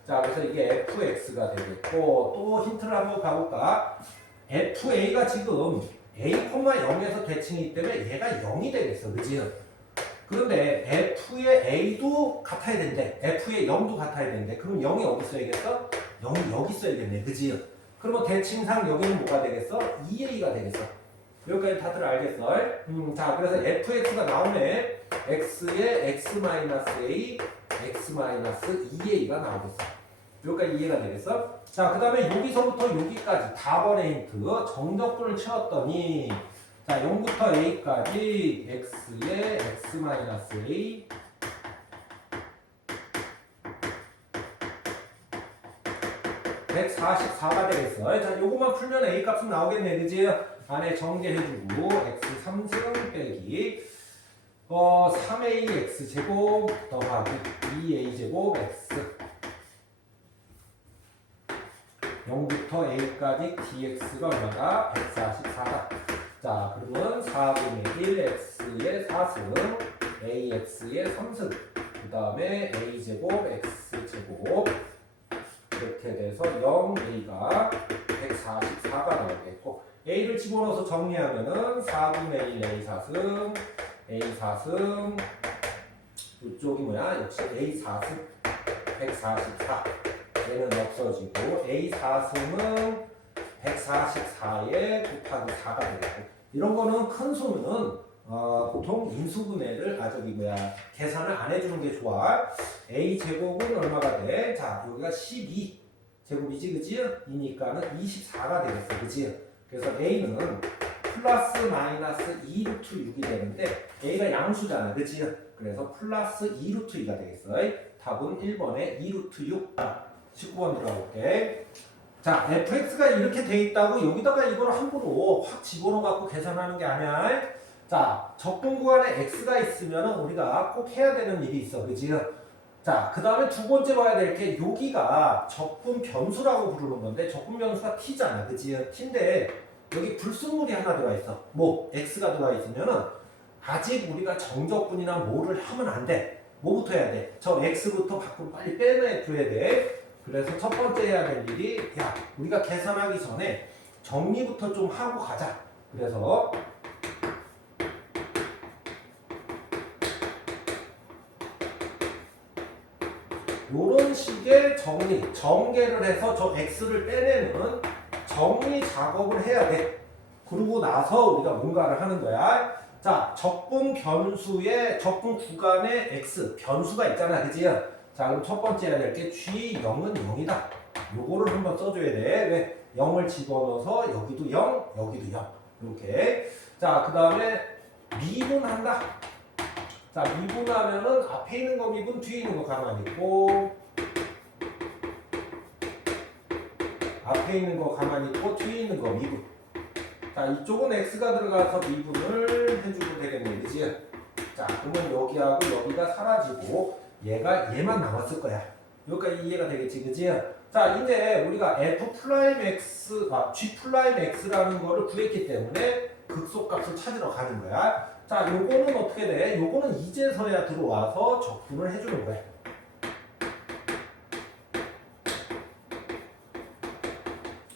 자, 그래서 이게 fx가 되겠고, 또 힌트를 한번 가볼까? fa가 지금 a, 0에서 대칭이기 때문에 얘가 0이 되겠어. 그치? 그런데 f의 a도 같아야 된대. f의 0도 같아야 된대. 그럼 0이 어디 써야겠어? 0이 여기 써야겠네. 그치? 그러면 대칭상 여기는 뭐가 되겠어? 2a가 되겠어. 여기까지 다들 알겠어? 자, 그래서 fx가 나오네. x의 x-a, x-2a가 나오겠어. 여기까지 이해가 되겠어? 자, 그 다음에 여기서부터 여기까지 4번의 힌트. 정적분을 채웠더니 자, 0부터 a까지 x의 x-a 144가 되겠어. 자, 요거만 풀면 a 값은 나오겠네. 그지? 안에 정제해주고 x 3승 빼기 3ax 제곱 더하기 2a 제곱 x 0부터 a까지 dx가 얼마다? 144다. 자, 그러면 4분의 1 x의 4승 ax의 3승 그 다음에 a 제곱 x 제곱 이렇게 돼서 0a가 144가 나오겠고 a를 집어넣어서 정리하면은 4분의 1 a 4승 a 4승 이쪽이 뭐야? 역시 a 4승 144 얘는 없어지고 a 4승은 144에 곱하기 4가 되겠고 이런 거는 큰 수는 보통 인수분해를 계산을 안 해주는 게 좋아. a 제곱은 얼마가 돼? 자, 여기가 12 제곱이지, 그치? 이니까는 24가 되겠어, 그치? 그래서 a는 플러스 마이너스 2루트 6이 되는데 a가 양수잖아, 그치? 그래서 플러스 2루트 2가 되겠어. 답은 1번에 2루트 6. 19번 들어가볼게. 자, fx가 이렇게 돼 있다고 여기다가 이걸 함부로 확 집어넣어 갖고 계산하는 게 아니야. 자, 적분 구간에 x가 있으면 우리가 꼭 해야 되는 일이 있어, 그치? 자, 그 다음에 두 번째 봐야 될 게 여기가 적분 변수라고 부르는 건데 적분 변수가 t잖아, 그치? t인데 여기 불순물이 하나 들어와 있어. 뭐 x가 들어와 있으면은 아직 우리가 정적분이나 뭐를 하면 안 돼. 뭐부터 해야 돼? 저 x부터 밖으로 빨리 빼내줘야 돼. 그래서 첫 번째 해야 될 일이 우리가 계산하기 전에 정리부터 좀 하고 가자. 그래서 요런 식의 정계를 해서 저 x를 빼내는 정리 작업을 해야 돼. 그러고 나서 우리가 뭔가를 하는 거야. 자, 적분 변수의 적분 구간에 x 변수가 있잖아, 그치? 자, 그럼 첫 번째 해야 될 게 G0은 0이다. 요거를 한번 써줘야 돼. 왜? 0을 집어넣어서 여기도 0, 여기도 0. 이렇게. 자, 그 다음에 미분한다. 자, 미분하면은 앞에 있는 거 미분, 뒤에 있는 거 가만히 있고, 앞에 있는 거 가만히 있고, 뒤에 있는 거 미분. 자, 이쪽은 x가 들어가서 미분을 해주면 되겠네, 그치? 자, 그러면 여기하고 여기가 사라지고, 얘만 남았을 거야. 여기까지 이해가 되겠지, 그치? 자, 이제 우리가 G'X라는 거를 구했기 때문에 극소값을 찾으러 가는 거야. 자, 요거는 어떻게 돼? 요거는 이제서야 들어와서 적분을 해주는 거야.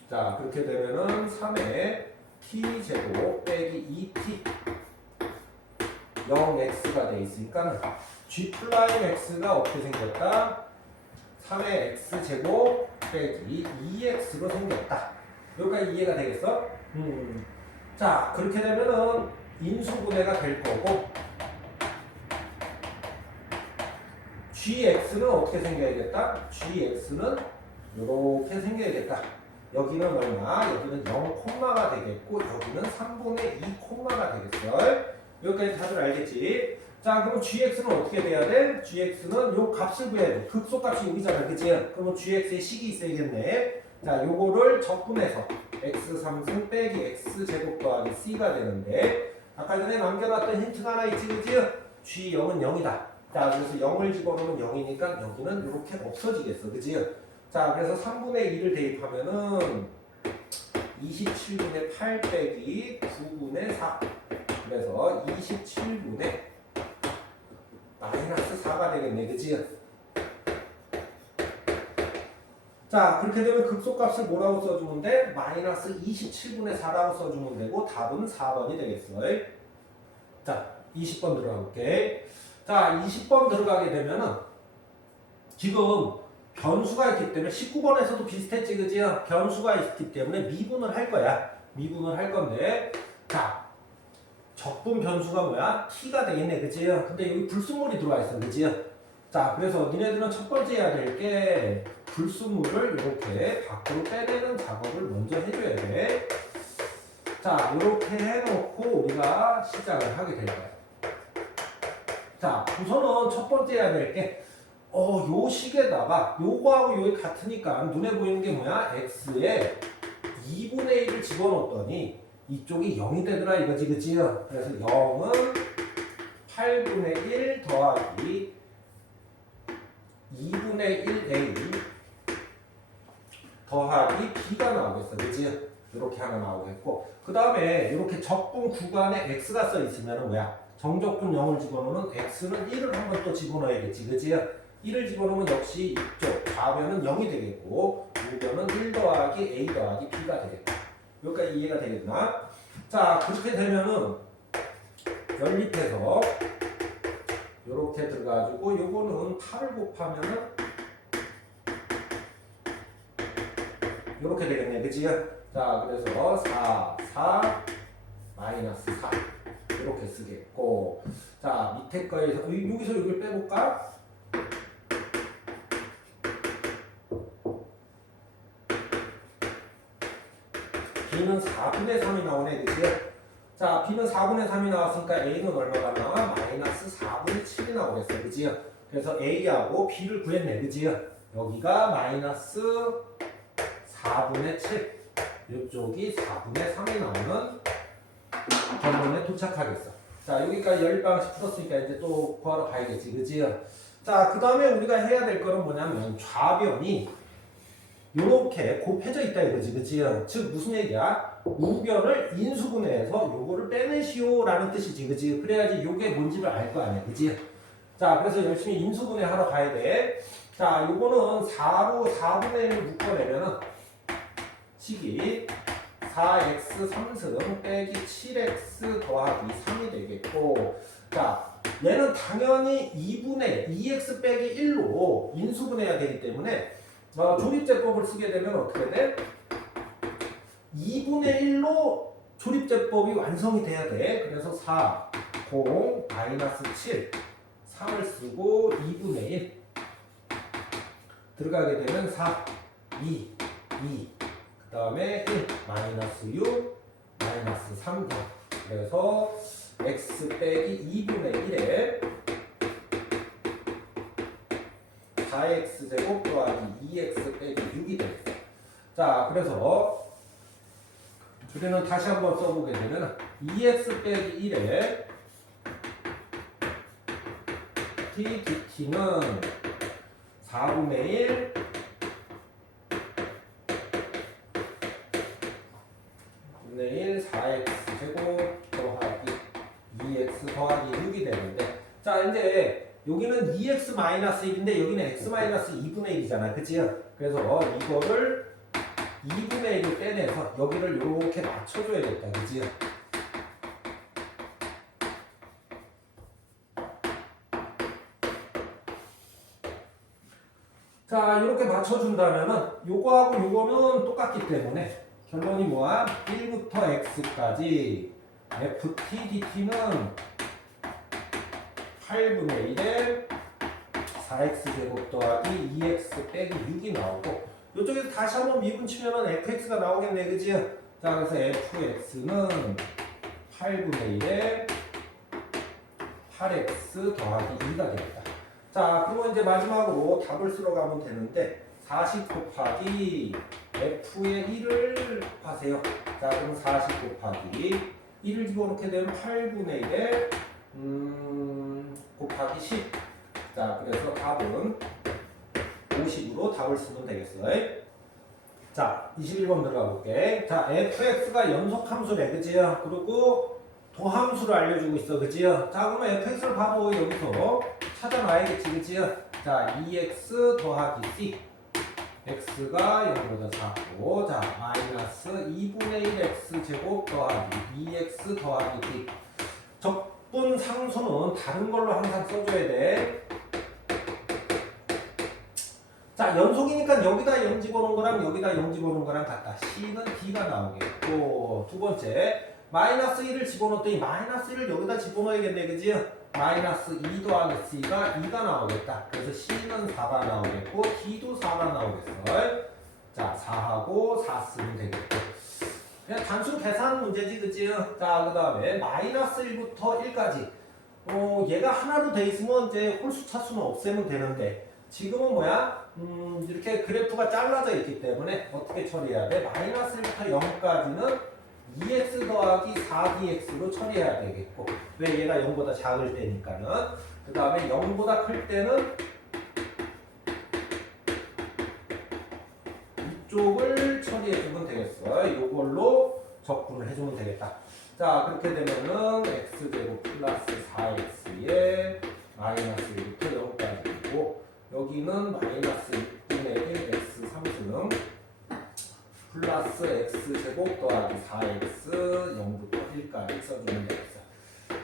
자, 그렇게 되면은 3에 t제곱 빼기 2t 0x가 돼 있으니까 G'X가 어떻게 생겼다? 3의 x제곱 빼기 2x로 생겼다. 여기까지 이해가 되겠어? 자, 그렇게 되면은 인수분해가 될 거고 gx는 어떻게 생겨야겠다? gx는 이렇게 생겨야겠다. 여기는 얼마? 여기는 0콤마가 되겠고 여기는 3분의 2콤마가 되겠어. 여기까지 다들 알겠지? 자, 그럼 gx는 어떻게 돼야 돼? gx는 요 값을 구해야 돼. 극소값이 여기잖아, 그치? 그러면 gx의 식이 있어야겠네. 자, 요거를 적분해서 x3승 빼기 x제곱 더하기 c가 되는데 아까 전에 남겨놨던 힌트가 하나 있지, 그치? G0은 0이다. 자, 그래서 0을 집어넣으면 0이니까 여기는 이렇게 없어지겠어. 그지? 자, 그래서 3분의 2를 대입하면은 27분의 8 빼기 9분의 4. 그래서 27분의 마이너스 4가 되겠네. 그지? 자, 그렇게 되면 극소값을 뭐라고 써주면 돼? 마이너스 27분의 4라고 써주면 되고 답은 4번이 되겠어. 자, 20번 들어가 볼게. 자, 20번 들어가게 되면은 지금 변수가 있기 때문에 19번에서도 비슷했지, 그지? 변수가 있기 때문에 미분을 할 거야. 미분을 할 건데, 자, 적분 변수가 뭐야? t가 되겠네, 그지? 근데 여기 불순물이 들어와 있어, 그지? 자, 그래서 니네들은 첫 번째 해야 될 게 불순물을 이렇게 밖으로 빼내는 작업을 먼저 해줘야 돼. 자, 이렇게 해놓고 우리가 시작을 하게 될 거야. 자, 우선은 첫 번째 해야 될 게, 요 식에다가 요거하고 요게 같으니까 눈에 보이는 게 뭐야? x에 2분의 1을 집어넣었더니 이쪽이 0이 되더라 이거지, 그치? 그래서 0은 8분의 1 더하기 2분의 1a 더하기 b가 나오겠어, 그치? 이렇게 하나 나오겠고, 그 다음에 이렇게 적분 구간에 x가 써 있으면 뭐야? 정적분 0을 집어넣으면 x는 1을 한번 또 집어넣어야겠지, 그치? 1을 집어넣으면 역시 이쪽 좌변은 0이 되겠고 우변은 1 더하기 a 더하기 b가 되겠다. 여기까지 이해가 되겠나? 자, 그렇게 되면은 연립해서 이렇게 들어가지고 요거는 8을 곱하면은 이렇게 되겠네, 그치? 자, 그래서 4 마이너스 4 이렇게 쓰겠고, 자, 밑에 거에서 여기서 여기를 빼볼까? b는 4분의 3이 나오네, 그치? 자, b는 4분의 3이 나왔으니까 a는 얼마가 나와? 마이너스 4분의 7이 나오겠어, 그치? 그래서 a하고 b를 구했네, 그치? 여기가 마이너스 4분의 7, 이쪽이 4분의 3이 나오는 결론에 도착하겠어. 자, 여기까지 연립방식 풀었으니까 이제 또 구하러 가야겠지, 그치? 자, 그 다음에 우리가 해야 될 거는 뭐냐면 좌변이 요렇게 곱해져 있다 이거지, 그치? 즉 무슨 얘기야? 우변을 인수분해해서 요거를 빼내시오 라는 뜻이지, 그치? 그래야지 요게 뭔지를 알 거 아니야, 그치? 자, 그래서 열심히 인수분해 하러 가야 돼. 자, 요거는 4로 4분의 1을 묶어내면은 식이 4x 3승 빼기 7x 더하기 3이 되겠고, 자, 얘는 당연히 2분의 2x 빼기 1로 인수분해야 되기 때문에 조립제법을 쓰게 되면 어떻게 돼? 2분의 1로 조립제법이 완성이 돼야 돼. 그래서 4, 0, 마이너스 7, 3을 쓰고 2분의 1 들어가게 되면 4, 2, 그 다음에 1, 마이너스 6, 마이너스 3, 0. 그래서 x 빼기 2분의 1에 4x 제곱 더하기 2x 빼기 6이 되겠어. 자, 그래서 우리는 다시 한번 써보게 되면 2x 빼기 1에 t dt는 4분의 1 분의 1 4x 제곱 더하기 2x 더하기 6이 되는데, 자, 이제 여기는 2x-1인데 여기는 x-2분의 1이잖아, 그치? 그래서 이거를 2분의 1을 빼내서 여기를 이렇게 맞춰줘야겠다, 그치? 자, 이렇게 맞춰준다면은 요거하고 요거는 똑같기 때문에 결론이 뭐야? 1부터 x까지 ft dt는 8분의 1에 4x제곱 더하기 2x 빼기 6이 나오고, 이쪽에서 다시 한번 미분 치면은 fx가 나오겠네, 그지? 자, 그래서 fx는 8분의 1에 8x 더하기 2가 되겠다. 자, 그러면 이제 마지막으로 답을 쓰러 가면 되는데, 40 곱하기 f의 1을 하세요. 자, 그럼 40 곱하기 1을 집어넣게 되면 8분의 1에 곱하기 10. 자, 그래서 답은 50으로 답을 쓰면 되겠어요. 자, 21번 들어가 볼게. 자, fx가 연속함수래, 그지요? 그리고 도함수를 알려주고 있어, 그지요? 자, 그러면 fx를 바로 여기서 찾아놔야겠지, 그지요? 자, 2x 더하기 c. x가 0보다 작고, 자, 마이너스 2분의 1 x 제곱 더하기 2x 더하기 b. 적분 상수는 다른 걸로 항상 써줘야 돼. 자, 연속이니까 여기다 0 집어넣은 거랑 여기다 0 집어넣은 거랑 같다. C는 D가 나오겠고, 두 번째, 마이너스 1을 집어넣었더니 마이너스 1을 여기다 집어넣어야겠네, 그지? 마이너스 2 더하기 C가 2가 나오겠다. 그래서 C는 4가 나오겠고, D도 4가 나오겠어. 자, 4하고 4 쓰면 되겠고. 그냥 단순 계산 문제지, 그지? 자, 그 다음에 마이너스 1부터 1까지. 얘가 하나로 돼 있으면 이제 홀수 차수는 없애면 되는데, 지금은 뭐야? 이렇게 그래프가 잘라져 있기 때문에 어떻게 처리해야 돼? 마이너스 1부터 0까지는 2x 더하기 4dx로 처리해야 되겠고, 왜 얘가 0보다 작을 때니까는. 그 다음에 0보다 클 때는 이쪽을 처리해주면 되겠어. 요걸로 적분을 해주면 되겠다. 자, 그렇게 되면은 x제곱 플러스 4x에 마이너스 1부터 0까지고, 여기는 마이너스 6분의 1 x 3승 플러스 x제곱 더하기 4x 0부터 1까지 써주면 되겠어.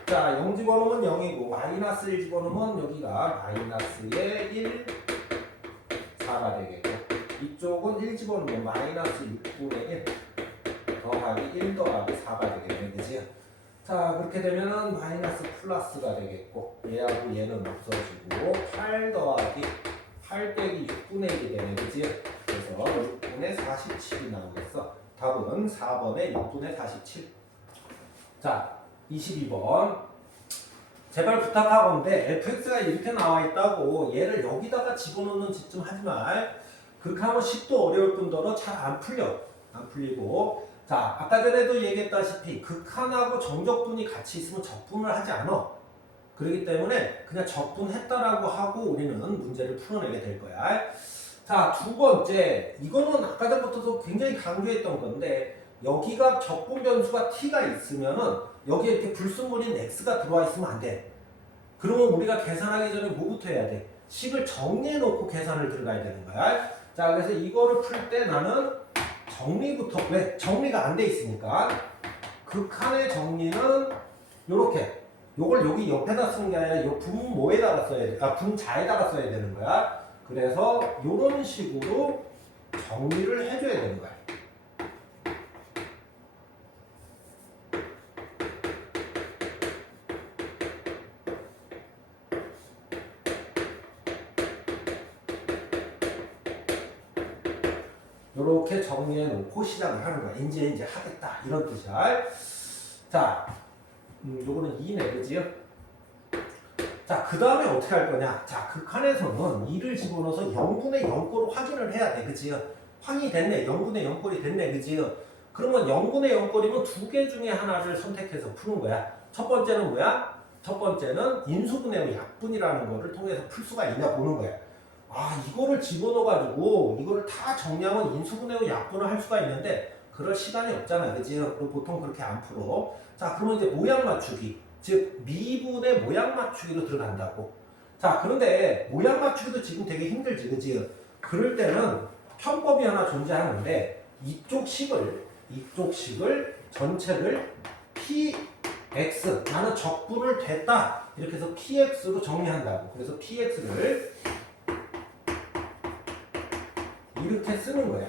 자, 0 집어넣으면 0이고 마이너스 1 집어넣으면 여기가 마이너스의 1, 4가 되겠고, 이쪽은 1 집어넣으면 마이너스 6분의 1 더하기 1 더하기 4가 되겠네, 그지? 자, 그렇게 되면은 마이너스 플러스가 되겠고, 얘하고 얘는 없어지고 8 더하기 8 빼기 6분의 1이 되네, 그지? 그래서 6분의 47이 나오겠어. 답은 4번에 6분의 47. 자, 22번. 제발 부탁하건데 fx가 이렇게 나와 있다고 얘를 여기다가 집어넣는 짓 좀 하지 말. 극하면 10도 어려울 뿐더러 잘 안 풀려. 안 풀리고. 자, 아까 전에도 얘기했다시피 극한하고 정적분이 같이 있으면 적분을 하지 않아. 그렇기 때문에 그냥 적분했다라고 하고 우리는 문제를 풀어내게 될 거야. 자, 두 번째. 이거는 아까 전부터도 굉장히 강조했던 건데, 여기가 적분 변수가 t가 있으면은 여기에 이렇게 불순물인 x가 들어와 있으면 안 돼. 그러면 우리가 계산하기 전에 뭐부터 해야 돼? 식을 정리해 놓고 계산을 들어가야 되는 거야. 자, 그래서 이거를 풀 때 나는 정리부터, 왜? 정리가 안 돼 있으니까. 극한의 정리는 요렇게. 요걸 여기 옆에다 쓰는 게 아니라 요 분모에다가 써야 돼. 분자에다가 써야 되는 거야. 그래서 요런 식으로 정리를 해줘야 되는 거야. 요렇게 정리해 놓고 시작을 하는 거야. 이제 하겠다. 이런 뜻이야. 자, 요거는 2네, 그지요? 자, 그 다음에 어떻게 할 거냐? 자, 극한에서는 2를 집어넣어서 0분의 0꼴을 확인을 해야 돼, 그지요? 확인이 됐네, 0분의 0꼴이 됐네, 그지요? 그러면 0분의 0꼴이면 두 개 중에 하나를 선택해서 푸는 거야. 첫 번째는 뭐야? 첫 번째는 인수분해 약분이라는 거를 통해서 풀 수가 있냐 보는 거야. 아, 이거를 집어넣어가지고 이거를 다 정리하면 인수분해 약분을 할 수가 있는데 그럴 시간이 없잖아, 그지요? 그리고 보통 그렇게 안 풀어. 자, 그러면 이제 모양 맞추기, 즉 미분의 모양 맞추기로 들어간다고. 자, 그런데 모양 맞추기도 지금 되게 힘들지, 그지요? 그럴 때는 편법이 하나 존재하는데 이쪽 식을 전체를 px, 나는 적분을 됐다 이렇게 해서 px로 정리한다고. 그래서 px를 이렇게 쓰는 거야.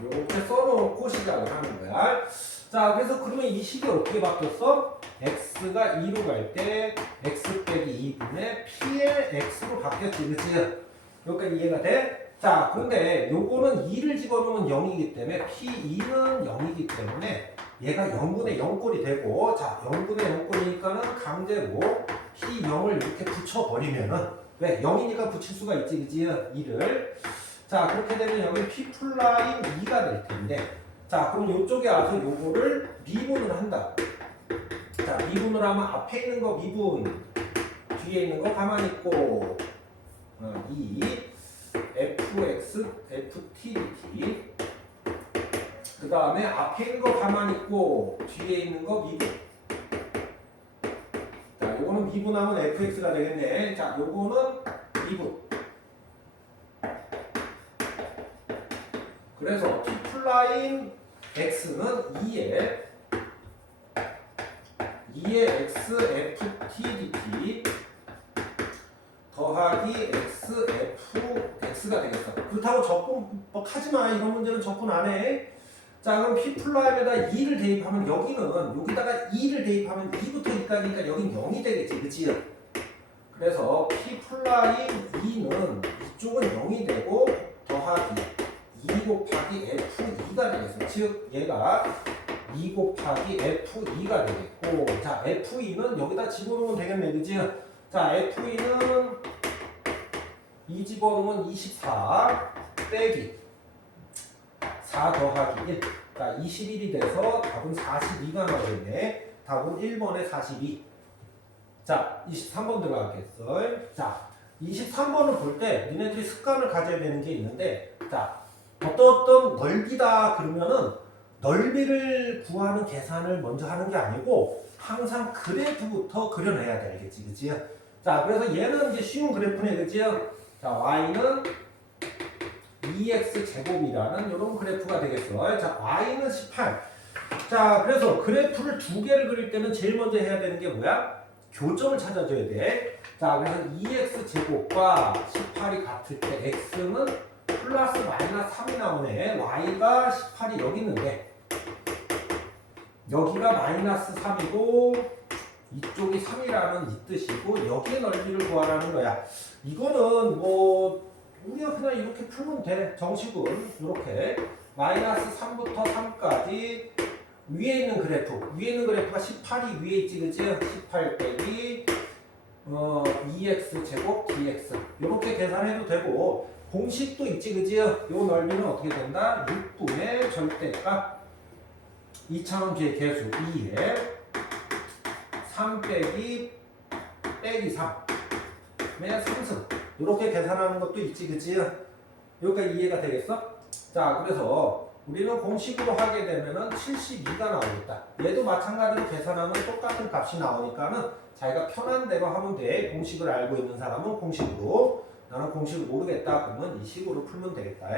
이렇게 써놓고 시작을 하는 거야. 자, 그래서 그러면 이 식이 어떻게 바뀌었어? x가 2로 갈 때 x 빼기 2분의 p의 x로 바뀌었지, 그치? 여기까지 이해가 돼? 자, 그런데 요거는 2를 집어넣으면 0이기 때문에 p2는 0이기 때문에 얘가 0분의 0꼴이 되고, 자, 0분의 0꼴이니까는 강제로 p0을 이렇게 붙여버리면은, 왜? 0이니까 붙일 수가 있지, 그치? 2를. 자, 그렇게 되면 여기 P 플라임 2가 될 텐데, 자, 그럼 이쪽에 와서 요거를 미분을 한다. 자, 미분을 하면 앞에 있는 거 미분, 뒤에 있는 거 가만히 있고, 2 fx ft dt. 그 다음에 앞에 있는 거 가만히 있고 뒤에 있는 거 미분. 자, 요거는 미분하면 fx가 되겠네. 자, 요거는 미분. 그래서 t 플라임 x는 2에 x ft dt 더하기 x f x가 되겠어. 그렇다고 적분 뭐 하지마. 이런 문제는 적분 안 해. 자, 그럼 p 플라임에다 2를 대입하면 여기는 여기다가 2를 대입하면 2부터 2까지니까 여긴 0이 되겠지, 그치? 그래서 p 플라임 2는 이쪽은 0이 되고 더하기 2 곱하기 f2가 되겠어. 즉 얘가 2 곱하기 f2가 되겠고, 자, f2는 여기다 집어넣으면 되겠네, 그치? 자, f2는 2 집어넣으면 24 빼기 4 더하기 1. 자, 21이 돼서 답은 42가 나오겠네. 답은 1번에 42. 자, 23번 들어가겠어. 자, 23번을 볼 때 니네들이 습관을 가져야 되는 게 있는데, 자, 어떤 넓이다 그러면은 넓이를 구하는 계산을 먼저 하는 게 아니고 항상 그래프부터 그려내야 돼, 알겠지, 그치? 자, 그래서 얘는 이제 쉬운 그래프네, 그치? 자, y는 2x 제곱이라는 이런 그래프가 되겠어. 자, y는 18. 자, 그래서 그래프를 두 개를 그릴 때는 제일 먼저 해야 되는 게 뭐야? 교점을 찾아줘야 돼. 자, 그래서 2x 제곱과 18이 같을 때 x는 플러스 마이너스 3이 나오네. y가 18이 여기 있는데 여기가 마이너스 3이고 이쪽이 3이라는 이 뜻이고 여기의 넓이를 구하라는 거야. 이거는 뭐 우리가 그냥 이렇게 풀면 돼. 정식은 이렇게 마이너스 3부터 3까지 위에 있는 그래프가 18이 위에 있지, 그치? 18 빼기 2x 제곱 dx 이렇게 계산해도 되고 공식도 있지, 그치? 요 넓이는 어떻게 된다? 6분의 절대값 2차원계 계수 2에 3 빼기 3 매일 3승 이렇게 계산하는 것도 있지, 그치? 여기까지 이해가 되겠어? 자, 그래서 우리는 공식으로 하게 되면은 72가 나오겠다. 얘도 마찬가지로 계산하면 똑같은 값이 나오니까는 자기가 편한 대로 하면 돼. 공식을 알고 있는 사람은 공식으로, 나는 공식을 모르겠다 그러면 이 식으로 풀면 되겠다.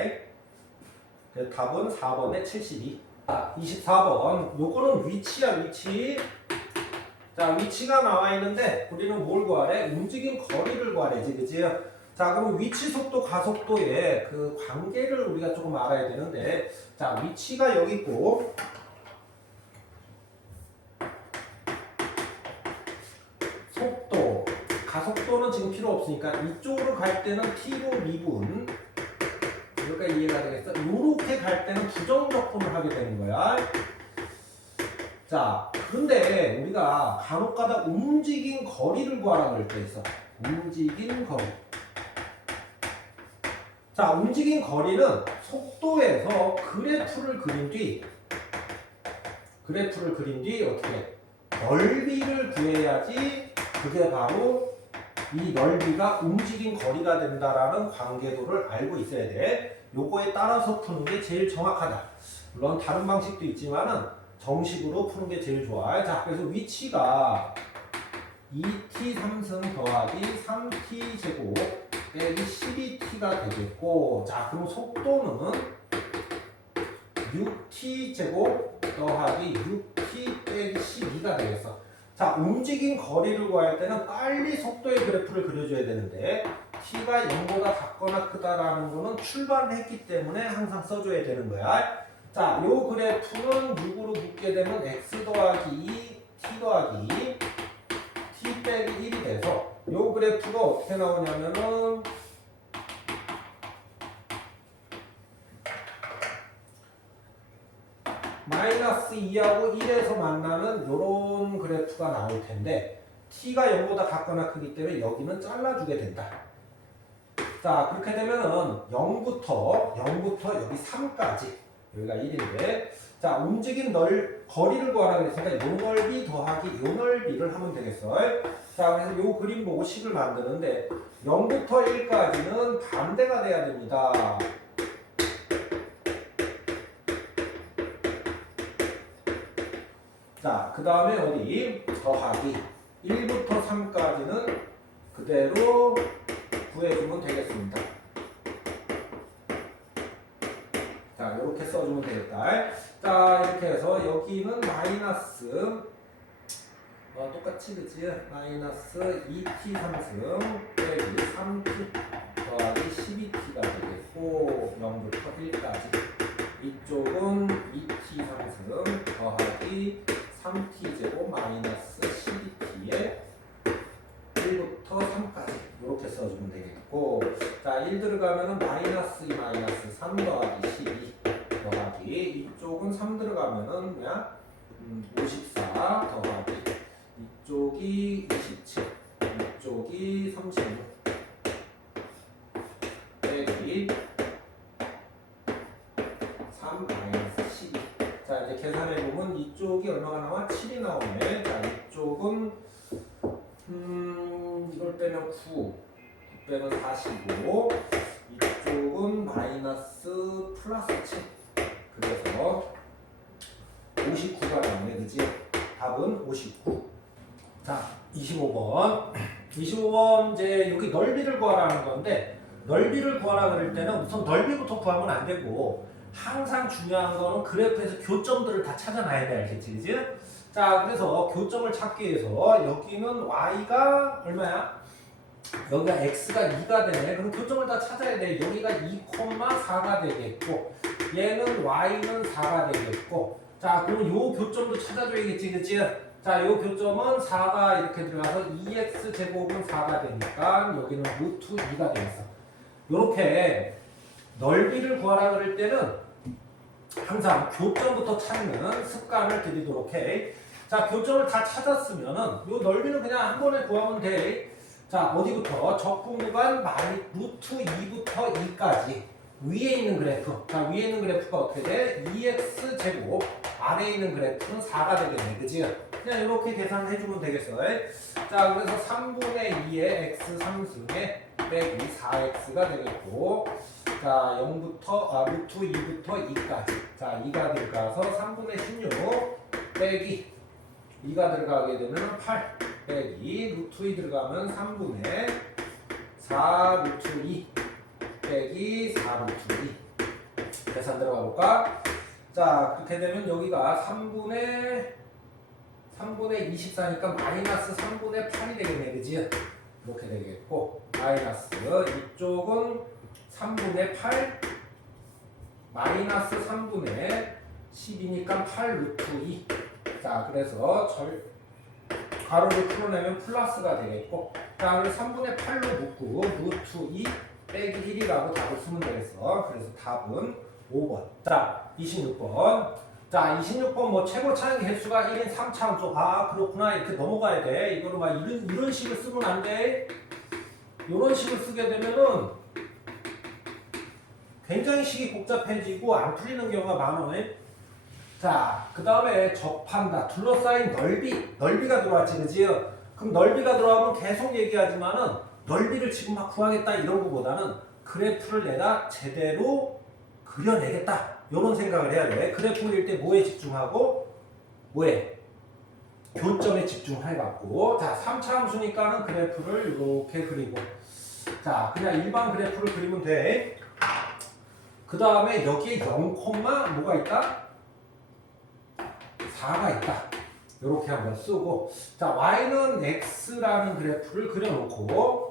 그래서 답은 4번에 72. 자, 24번 요거는 위치야, 위치. 자, 위치가 나와 있는데 우리는 뭘 구하래? 움직임 거리를 구하래지, 그치? 자, 그럼 위치, 속도, 가속도의 그 관계를 우리가 조금 알아야 되는데, 자, 위치가 여기 있고 속도, 가속도는 지금 필요 없으니까 이쪽으로 갈 때는 t로 미분, 여기까지 이해가 되겠어? 요렇게 갈 때는 부정적분을 하게 되는 거야. 자, 그런데 우리가 간혹가다 움직인 거리를 구하라 그럴 때 있어. 움직인 거리. 자, 움직인 거리는 속도에서 그래프를 그린 뒤 어떻게 넓이를 구해야지 그게 바로 이 넓이가 움직인 거리가 된다라는 관계도를 알고 있어야 돼. 요거에 따라서 푸는 게 제일 정확하다. 물론 다른 방식도 있지만은 정식으로 푸는 게 제일 좋아. 자, 그래서 위치가 2t 3승 더하기 3t 제곱 빼기 12t가 되겠고, 자, 그럼 속도는 6t 제곱 더하기 6t 빼기 12가 되겠어. 자, 움직인 거리를 구할 때는 빨리 속도의 그래프를 그려줘야 되는데 t가 0보다 작거나 크다라는 거는 출발을 했기 때문에 항상 써줘야 되는 거야. 자, 요 그래프는 6으로 묶게 되면 x 더하기 2, t 더하기 2, t 빼기 1이 돼서 요 그래프가 어떻게 나오냐면은 마이너스 2하고 1에서 만나는 요런 그래프가 나올 텐데 t가 0보다 작거나 크기 때문에 여기는 잘라주게 된다. 자, 그렇게 되면은 0부터 여기 3까지 여기가 1인데 자, 움직인 거리를 구하라 그랬으니까 요 넓이 더하기 요 넓이를 하면 되겠어. 자, 그래서 요 그림 보고 식을 만드는데 0부터 1까지는 반대가 돼야 됩니다. 자, 그 다음에 어디? 더하기 1부터 3까지는 그대로 구해주면 되겠습니다. 자, 이렇게 써주면 되겠다. 자, 이렇게 해서 여기는 마이너스 똑같이 그치? 마이너스 2t 상승 빼기 3t 더하기 12t가 되겠고 0부터 1까지 이쪽은 2t 상승 더하기 3t 제곱 마이너스 12t에 1부터 3까지 이렇게 써주면 되겠고 자, 1 들어가면은 마이너스 2 마이너스 3 더하기 12 더하기 이쪽은 3 들어가면은 뭐야? 54 더하기 이쪽이 27 이쪽이 36 빼기 3 마이너스 12 자, 이제 계산해보면 이쪽이 얼마가 나와? 7이 나오네. 자, 이쪽은 이걸 빼면 9 빼면 45 이쪽은 마이너스 플러스 7 그래서 59가 나오네. 그지? 답은 59. 자, 25번 이제 여기 넓이를 구하라는 건데 넓이를 구하라 그럴 때는 우선 넓이부터 구하면 안 되고 항상 중요한 거는 그래프에서 교점들을 다 찾아놔야 돼. 알겠지? 그지? 자, 그래서 교점을 찾기 위해서 여기는 y가 얼마야? 여기가 x가 2가 되네. 그럼 교점을 다 찾아야 돼. 여기가 2,4가 되겠고 얘는 y는 4가 되겠고 자, 그럼 요 교점도 찾아줘야겠지. 그치? 자, 요 교점은 4가 이렇게 들어가서 2x 제곱은 4가 되니까 여기는 루트 2가 되겠어. 요렇게 넓이를 구하라 그럴 때는 항상 교점부터 찾는 습관을 들이도록 해. 자, 교점을 다 찾았으면은 요 넓이는 그냥 한 번에 구하면 돼. 자, 어디부터? 적분 구간 루트 2부터 2까지 위에 있는 그래프. 자, 위에 있는 그래프가 어떻게 돼? 2x 제곱 아래에 있는 그래프는 4가 되겠네. 그치? 그냥 이렇게 계산을 해주면 되겠어. 자, 그래서 3분의 2의 x 3승에 빼기 4x가 되겠고 자, 루트 2부터 2까지 자, 2가 들어가서 3분의 16 빼기 2가 들어가게 되면 8 빼기 루트 2 들어가면 3분의 4 루트 2 빼기 4 루트 2 계산 들어가 볼까? 자, 그렇게 되면 여기가 3분의 24니까 마이너스 3분의 8이 되겠네. 그지? 이렇게 되겠고 마이너스 이쪽은 3분의 8 마이너스 3분의 10이니까 8 루트 2 자, 그래서 가로를 풀어내면 플러스가 되겠고 자, 그래서 3분의 8로 묶고 루트 2 빼기 1이라고 답을 쓰면 되겠어. 그래서 답은 5번. 자, 26번. 자, 26번 뭐 최고 차항 개수가 1인 3차함수. 아, 그렇구나. 이렇게 넘어가야 돼. 이거를 막 이런 식을 쓰면 안 돼. 이런 식을 쓰게 되면은 굉장히 식이 복잡해지고 안 풀리는 경우가 많아요. 자, 그 다음에 접한다. 둘러싸인 넓이가 들어왔지, 그지? 그럼 넓이가 들어가면 계속 얘기하지만은 넓이를 지금 막 구하겠다 이런 거보다는 그래프를 내가 제대로 그려내겠다. 이런 생각을 해야 돼. 그래프 그릴 때 뭐에 집중하고 뭐에? 교점에 집중해갖고 자, 3차 함수니까는 그래프를 이렇게 그리고 자, 그냥 일반 그래프를 그리면 돼. 그 다음에 여기에 0, 뭐가 있다? 4가 있다. 이렇게 한번 쓰고 자, y는 x라는 그래프를 그려놓고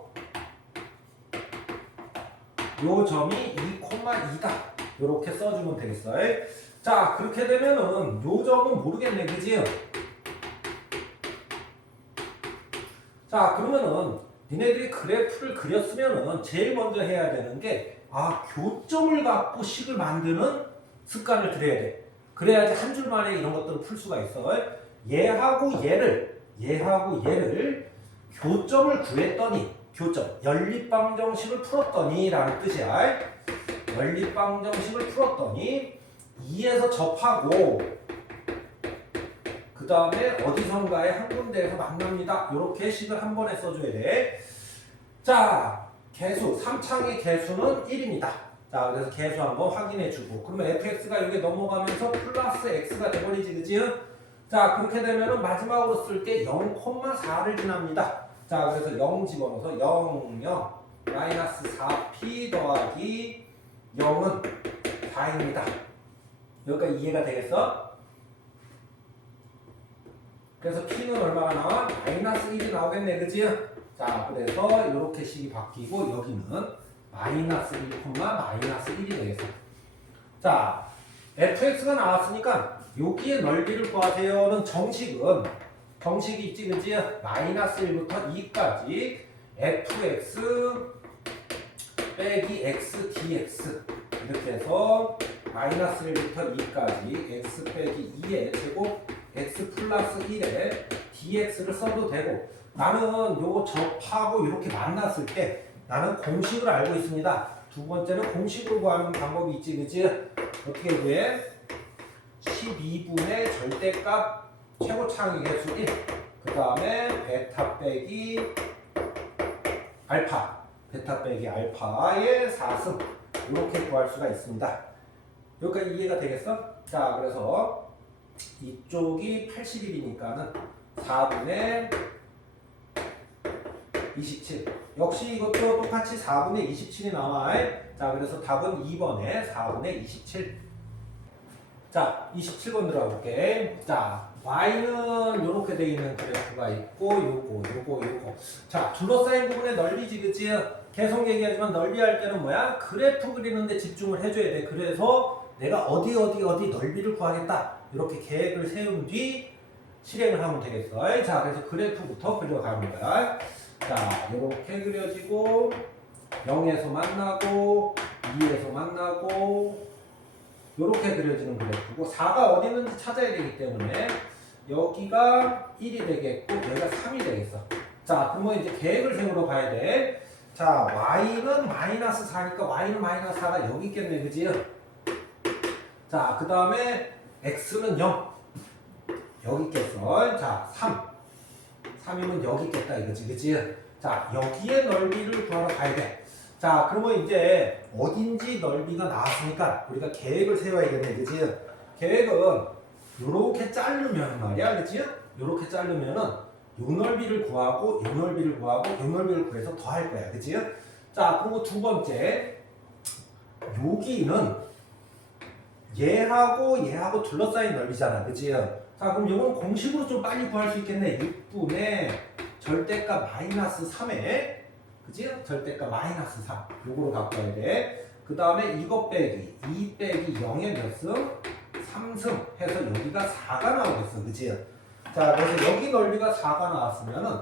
요 점이 2,2다. 이렇게 써주면 되겠어. 자, 그렇게 되면은 요 점은 모르겠네. 그지? 자, 그러면은 니네들이 그래프를 그렸으면은 제일 먼저 해야 되는 게 교점을 갖고 식을 만드는 습관을 들여야 돼. 그래야지 한 줄 만에 이런 것들을 풀 수가 있어. 얘하고 얘를 교점을 구했더니 교점, 연립방정식을 풀었더니 라는 뜻이야. 연립방정식을 풀었더니 2에서 접하고 그 다음에 어디선가에 한 군데에서 만납니다. 이렇게 식을 한 번에 써줘야 돼. 자, 개수, 3창의 개수는 1입니다. 자, 그래서 개수 한번 확인해주고 그러면 fx가 여기 넘어가면서 플러스 x가 돼버리지, 그지? 자, 그렇게 되면은 마지막으로 쓸 때 0,4를 지납니다. 자, 그래서 0 집어넣어서 0, 0, 마이너스 4p 더하기 0은 4입니다. 여기까지 이해가 되겠어? 그래서 p는 얼마가 나와? 마이너스 1이 나오겠네, 그지? 자, 그래서 이렇게 식이 바뀌고 여기는 마이너스 1, 마이너스 1이 되겠어. 자, fx가 나왔으니까 여기에 넓이를 구하세요는 정식이 있지, 그지? 마이너스 1부터 2까지 fx 빼기 x dx 이렇게 해서 마이너스 1부터 2까지 x 빼기 2의 제곱 x 플러스 1에 dx를 써도 되고 나는 요거 접하고 이렇게 만났을 때 나는 공식을 알고 있습니다. 두 번째는 공식으로 구하는 방법이 있지, 그지? 어떻게 구해? 12분의 절대값 최고차항의 개수 1. 그 다음에 베타 빼기 알파의 4승. 이렇게 구할 수가 있습니다. 여기까지 이해가 되겠어? 자, 그래서 이쪽이 81이니까는 4분의 27. 역시 이것도 똑같이 4분의 27이 나와. 자, 그래서 답은 2번에 4분의 27. 자, 27번 들어가 볼게. 자, y는 이렇게 되어 있는 그래프가 있고, 요거. 자, 둘러싸인 부분의 넓이지, 그치? 계속 얘기하지만 넓이 할 때는 뭐야? 그래프 그리는데 집중을 해줘야 돼. 그래서 내가 어디 넓이를 구하겠다. 이렇게 계획을 세운 뒤 실행을 하면 되겠어. 자, 그래서 그래프부터 그려갑니다. 자, 이렇게 그려지고 0에서 만나고 2에서 만나고 이렇게 그려지는 그래프고 4가 어디 있는지 찾아야 되기 때문에 여기가 1이 되겠고 여기가 3이 되겠어. 자, 그러면 이제 계획을 세우러 가야 돼. 자, y는 마이너스 4니까 y는 마이너스 4가 여기 있겠네, 그지? 자, 그 다음에 x는 0 여기 있겠어. 자, 3이면 여기 있겠다 이거지, 그치? 자, 여기에 넓이를 구하러 가야 돼. 자, 그러면 이제 어딘지 넓이가 나왔으니까 우리가 계획을 세워야겠네, 그치? 계획은 요렇게 자르면 말이야, 그치? 요렇게 자르면은 요 넓이를 구하고 요 넓이를 구하고 요 넓이를 구해서 더할 거야, 그치? 자, 그리고 두 번째 여기는 얘하고 둘러싸인 넓이잖아, 그치? 자, 그럼 이건 공식으로 좀 빨리 구할 수 있겠네. 6분의 절대값 마이너스 3에, 그치? 절대값 마이너스 3. 요거로 갖고 와야 돼. 그 다음에 이거 빼기 2 빼기 0의 몇 승? 3승 해서 여기가 4가 나오겠어, 그치? 자, 그래서 여기 넓이가 4가 나왔으면은,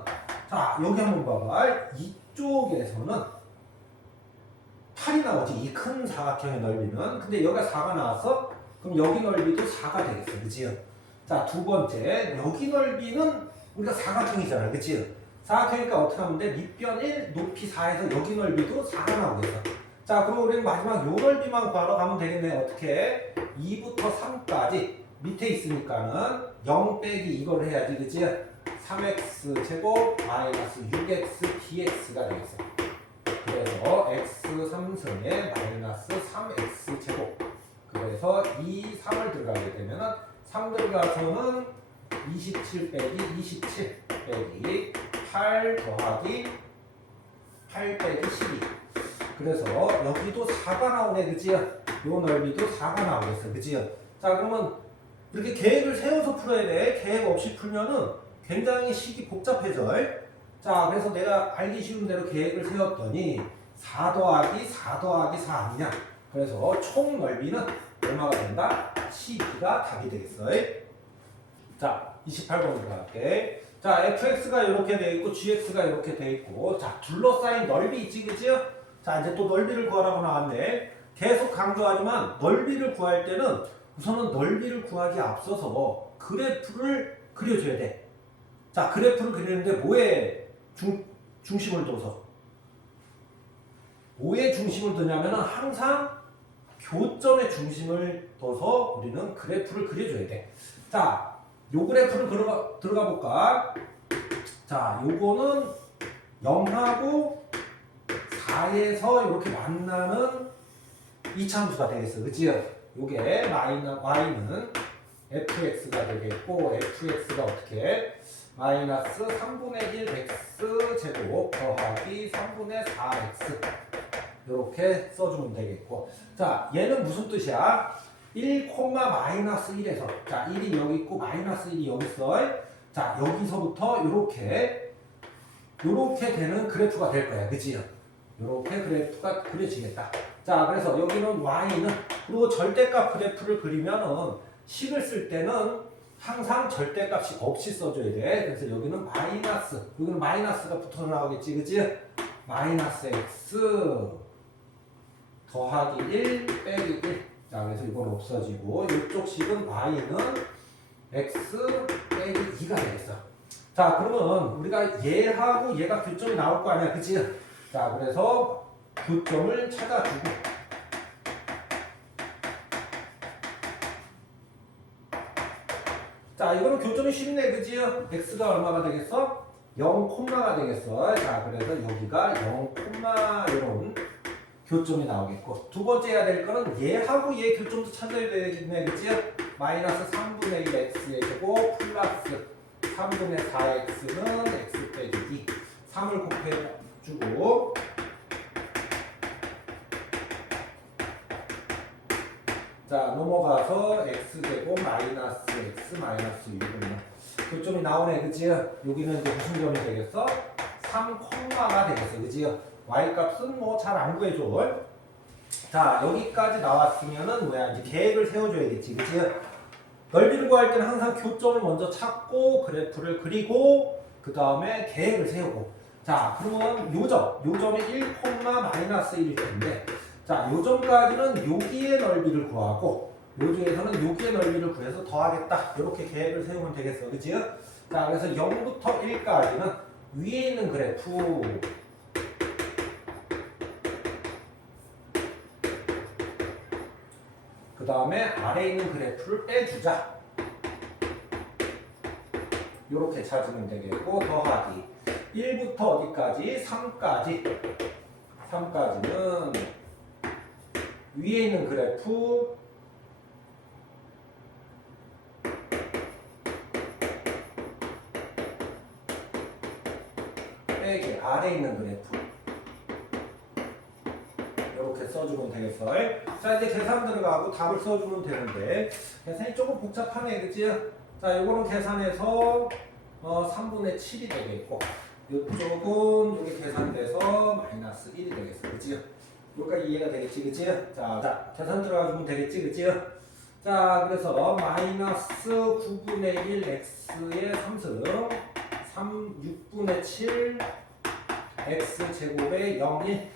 자, 여기 한번 봐봐. 이쪽에서는 8이 나오지, 이 큰 사각형의 넓이는. 근데 여기가 4가 나왔어? 그럼 여기 넓이도 4가 되겠어, 그치? 자, 두 번째, 여기 넓이는 우리가 사각형이잖아, 그치? 사각형이니까 어떻게 하면 돼? 밑변 1, 높이 4에서 여기 넓이도 4가 나오겠어. 자, 그럼 우리는 마지막 요 넓이만 구하러 가면 되겠네. 어떻게? 2부터 3까지 밑에 있으니까는 0 빼기 이걸 해야지, 그치? 3x 제곱 마이너스 6x dx가 되겠어. 그래서 x 3승에 마이너스 3x 제곱. 그래서 2, 3을 들어가게 되면은 3 들어가서는 27 빼기 27 빼기 8 더하기 8 빼기 12. 그래서 여기도 4가 나오네, 그치? 요 넓이도 4가 나오겠어, 그치? 자, 그러면 이렇게 계획을 세워서 풀어야 돼. 계획 없이 풀면은 굉장히 식이 복잡해져. 자, 그래서 내가 알기 쉬운 대로 계획을 세웠더니 4 더하기 4 더하기 4 아니냐? 그래서 총 넓이는 얼마가 된다? 12가 답이 되겠어. 자, 28번으로 갈게. 자, fx가 이렇게 돼 있고 gx가 이렇게 돼 있고, 자, 둘러싸인 넓이 있지, 그치? 자, 이제 또 넓이를 구하라고 나왔네. 계속 강조하지만 넓이를 구할 때는 우선은 넓이를 구하기 앞서서 그래프를 그려줘야 돼. 자, 그래프를 그리는데 뭐에 중심을 둬서? 뭐에 중심을 두냐면은 항상 교점에 중심을 둬서 우리는 그래프를 그려줘야 돼. 자, 요 그래프를 들어가 볼까? 자, 요거는 0하고 4에서 이렇게 만나는 이차함수가 되겠어. 그치? 요게 y는 fx가 되겠고, fx가 어떻게? 마이너스 3분의 1 x 제곱 더하기 3분의 4x. 이렇게 써주면 되겠고. 자, 얘는 무슨 뜻이야? 1, 마이너스 1에서. 자, 1이 여기 있고, 마이너스 1이 여기 있어. 자, 여기서부터 이렇게 되는 그래프가 될 거야. 그치? 이렇게 그래프가 그려지겠다. 자, 그래서 여기는 y는, 그리고 절대값 그래프를 그리면은 식을 쓸 때는 항상 절대값이 없이 써줘야 돼. 그래서 여기는 마이너스가 붙어 나오겠지, 그치? 마이너스 x 더하기 1 빼기 1. 자, 그래서 이건 없어지고, 이쪽 식은 y는 x 빼기 2가 되겠어. 자, 그러면 우리가 얘하고 얘가 교점이 나올 거 아니야, 그치? 자, 그래서 교점을 찾아주고, 자, 이거는 교점이 쉽네, 그치? x가 얼마가 되겠어? 0, 콤마가 되겠어. 자, 그래서 여기가 0, 이런 교점이 나오겠고, 두 번째 해야 될 거는 얘하고 얘 교점도 찾아야 되겠네, 그치? 마이너스 3분의 1 x의 제곱 플러스 3분의 4x는 x 빼기 2. 3을 곱해주고, 자, 넘어가서 x제곱 마이너스 x 마이너스 6은 교점이 나오네, 그치? 여기는 이제 무슨 점이 되겠어? 3, 콤마가 되겠어, 그치? y값은 뭐 잘 안 구해줘. 자, 여기까지 나왔으면은 뭐야? 이제 계획을 세워줘야겠지, 그치? 넓이를 구할 때는 항상 교점을 먼저 찾고 그래프를 그리고 그 다음에 계획을 세우고. 자, 그러면 요점이 1, 마이너스 1일 텐데, 자, 요점까지는 여기의 넓이를 구하고 요 중에서는 여기의 넓이를 구해서 더하겠다. 이렇게 계획을 세우면 되겠어, 그치? 자, 그래서 0부터 1까지는 위에 있는 그래프, 그 다음에 아래에 있는 그래프를 빼주자. 이렇게 찾으면 되겠고, 더하기 1부터 어디까지? 3까지는 위에 있는 그래프 빼기 아래에 있는 그래프, 이렇게 써주면 되겠어. 자, 이제 계산 들어가고 답을 써주면 되는데, 계산이 조금 복잡하네, 그치? 자, 요거는 계산해서 3분의 7이 되겠고, 요쪽은 여기 계산돼서 마이너스 1이 되겠어, 그치? 여기까지 이해가 되겠지, 그치? 자, 계산 들어가주면 되겠지, 그치? 자, 그래서 마이너스 9분의 1 x의 3승 6분의 7 x 제곱의 0, 1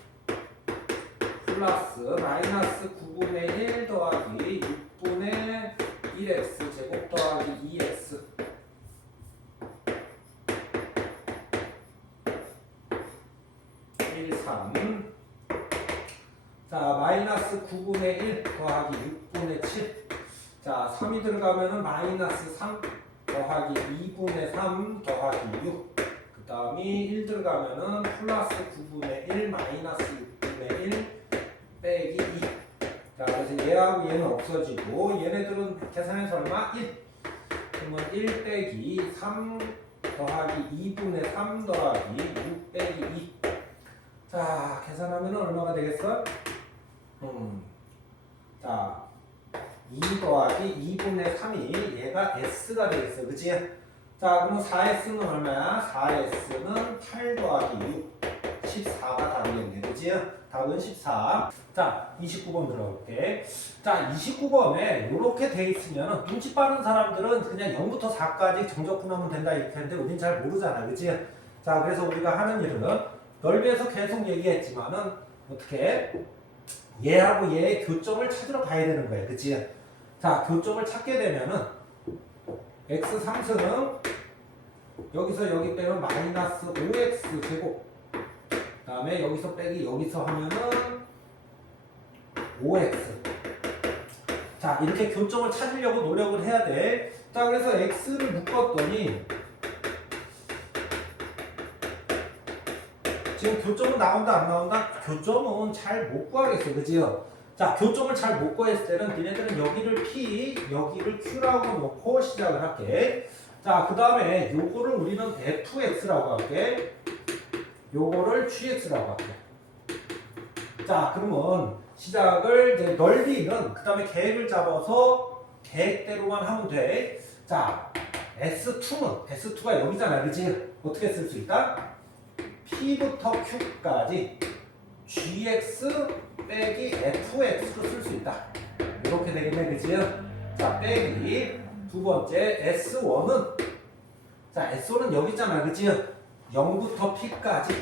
플러스 마이너스 9분의 1 더하기 6분의 1x 제곱 더하기 2x 1, 3. 자, 마이너스 9분의 1 더하기 6분의 7. 자, 3이 들어가면은 마이너스 3 더하기 2분의 3 더하기 6. 그 다음이 1 들어가면은 플러스 9분의 1 마이너스 6분의 1 빼기 2. 자, 그래서 얘하고 얘는 없어지고, 얘네들은 계산해서 얼마? 1. 그러면 1 빼기 3 더하기 2분의 3 더하기 6 빼기 2. 자, 계산하면 얼마가 되겠어? 자, 2 더하기 2분의 3이 얘가 s가 되겠어, 그치? 자, 그럼 4s는 얼마야? 4s는 8 더하기 6, 14가 답이겠네, 그치? 답은 14. 자, 29번 들어볼게. 자, 29번에 이렇게 돼 있으면 눈치 빠른 사람들은 그냥 0부터 4까지 정적분하면 된다 이렇게 하는데 우린 잘 모르잖아, 그치? 자, 그래서 우리가 하는 일은 넓이에서 계속 얘기했지만은 어떻게 얘하고 얘의 교점을 찾으러 가야 되는 거야, 그치? 자, 교점을 찾게 되면은 x 3승은 여기서 여기 빼면 마이너스 5x 제곱 다음에 여기서 빼기 여기서 하면은 5x. 자, 이렇게 교점을 찾으려고 노력을 해야 돼. 자, 그래서 x를 묶었더니 지금 교점은 나온다 안 나온다? 교점은 잘 못 구하겠어, 그지요? 자, 교점을 잘 못 구했을 때는 니네들은 여기를 P, 여기를 Q라고 놓고 시작을 할게. 자, 그 다음에 요거를 우리는 fx라고 할게. 요거를 gx라고 할게. 자, 그러면 시작을 이제 넓이는 그 다음에 계획을 잡아서 계획대로만 하면 돼. 자, S2가 여기잖아, 그치? 어떻게 쓸 수 있다? P부터 Q까지 GX 빼기 FX로 쓸 수 있다. 이렇게 되겠네, 그치? 자, 빼기 두 번째 S1은 자, S1은 여기 있잖아, 그치? 0부터 P까지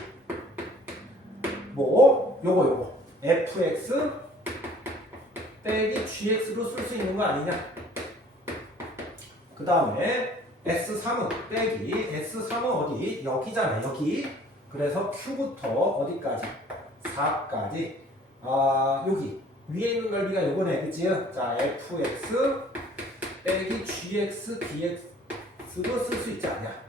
뭐 요거 fx 빼기 gx로 쓸 수 있는 거 아니냐. 그 다음에 s3은 빼기 s3은 어디? 여기잖아, 여기. 그래서 q부터 어디까지? 4까지. 아, 여기 위에 있는 넓이가 요거네, 그치? 자, fx 빼기 gx dx로 쓸 수 있지 않냐.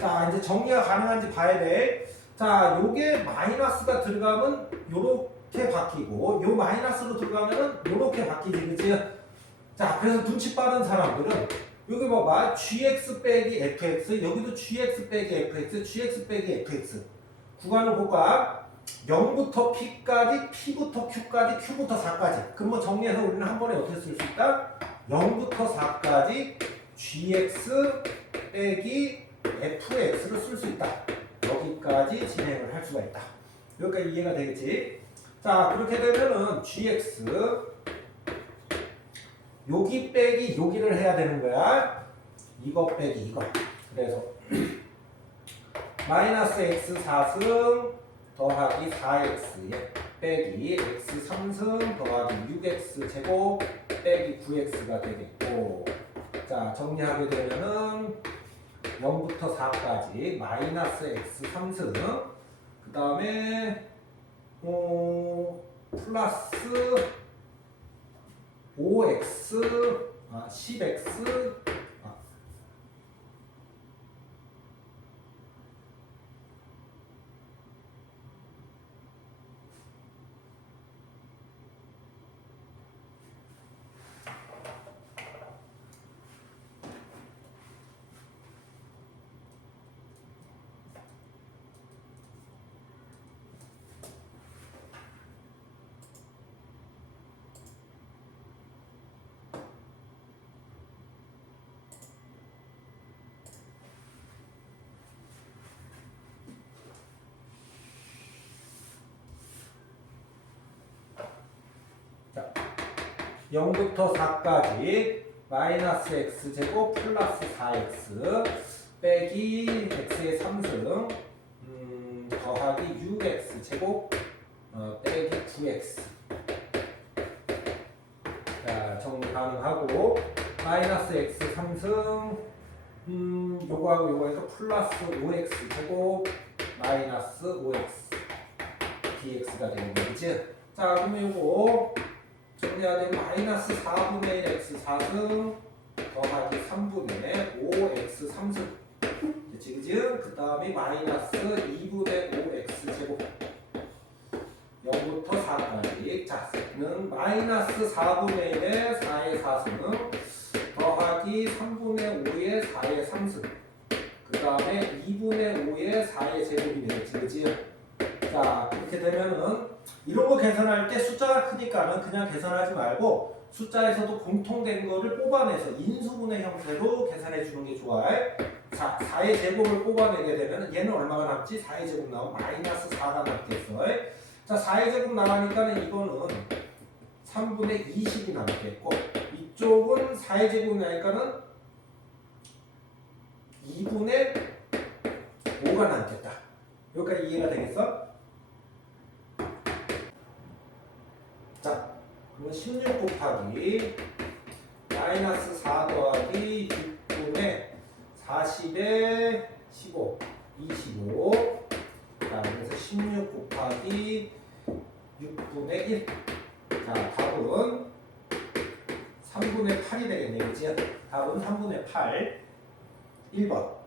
자, 이제 정리가 가능한지 봐야 돼. 자, 요게 마이너스가 들어가면 요렇게 바뀌고 요 마이너스로 들어가면은 요렇게 바뀌지, 그치? 자, 그래서 눈치 빠른 사람들은 여기 봐봐. gx 빼기 fx, 여기도 gx 빼기 fx, gx 빼기 fx. 구간을 볼까? 0부터 p까지, p부터 q까지, q부터 4까지. 그러면 정리해서 우리는 한 번에 어떻게 쓸 수 있다? 0부터 4까지 gx 빼기 fx를 쓸 수 있다. 여기까지 진행을 할 수가 있다. 여기까지 이해가 되겠지? 자, 그렇게 되면은 gx 여기 빼기 여기를 해야 되는 거야. 이거 빼기 이거. 그래서 마이너스 x 4승 더하기 4x 빼기 x 3승 더하기 6x 제곱 빼기 9x가 되겠고, 자, 정리하게 되면은 0부터 4까지 마이너스 x 3승 그 다음에 플러스 5x 10x 자, 0부터 4까지 마이너스 x제곱 플러스 4x 빼기 x의 3승 더하기 6x제곱 빼기 9x. 자, 정리 가능하고 마이너스 x 3승 요거하고 요거 해서 플러스 5x제곱 마이너스 5x dx가 되는 거지. 자, 그러면 요거 정리해야 되면 마이너스 4분의 1 x 4승 더하기 3분의 5 x 3승 됐지, 그지? 그 다음에 마이너스 2분의 5 x 제곱 0부터 4까지. 자, 는 마이너스 4분의 1의 4의 4승 더하기 3분의 5의 4의 3승 그 다음에 2분의 5의 4의 제곱이 되겠지, 그지? 자, 그렇게 되면은 이런 거 계산할 때 숫자가 크니까는 그냥 계산하지 말고 숫자에서도 공통된 거를 뽑아내서 인수분해 형태로 계산해 주는 게 좋아. 자, 4의 제곱을 뽑아내게 되면 얘는 얼마가 남지? 4의 제곱 나오면 마이너스 4가 남겠어. 자, 4의 제곱 나가니까는 이거는 3분의 20이 남겠고, 이쪽은 4의 제곱이 나니까는 2분의 5가 남겠다. 여기까지 이해가 되겠어? 자, 그러면 16 곱하기 마이너스 4 더하기 6분의 40에 15, 25. 자, 그래서 16 곱하기 8. 1번.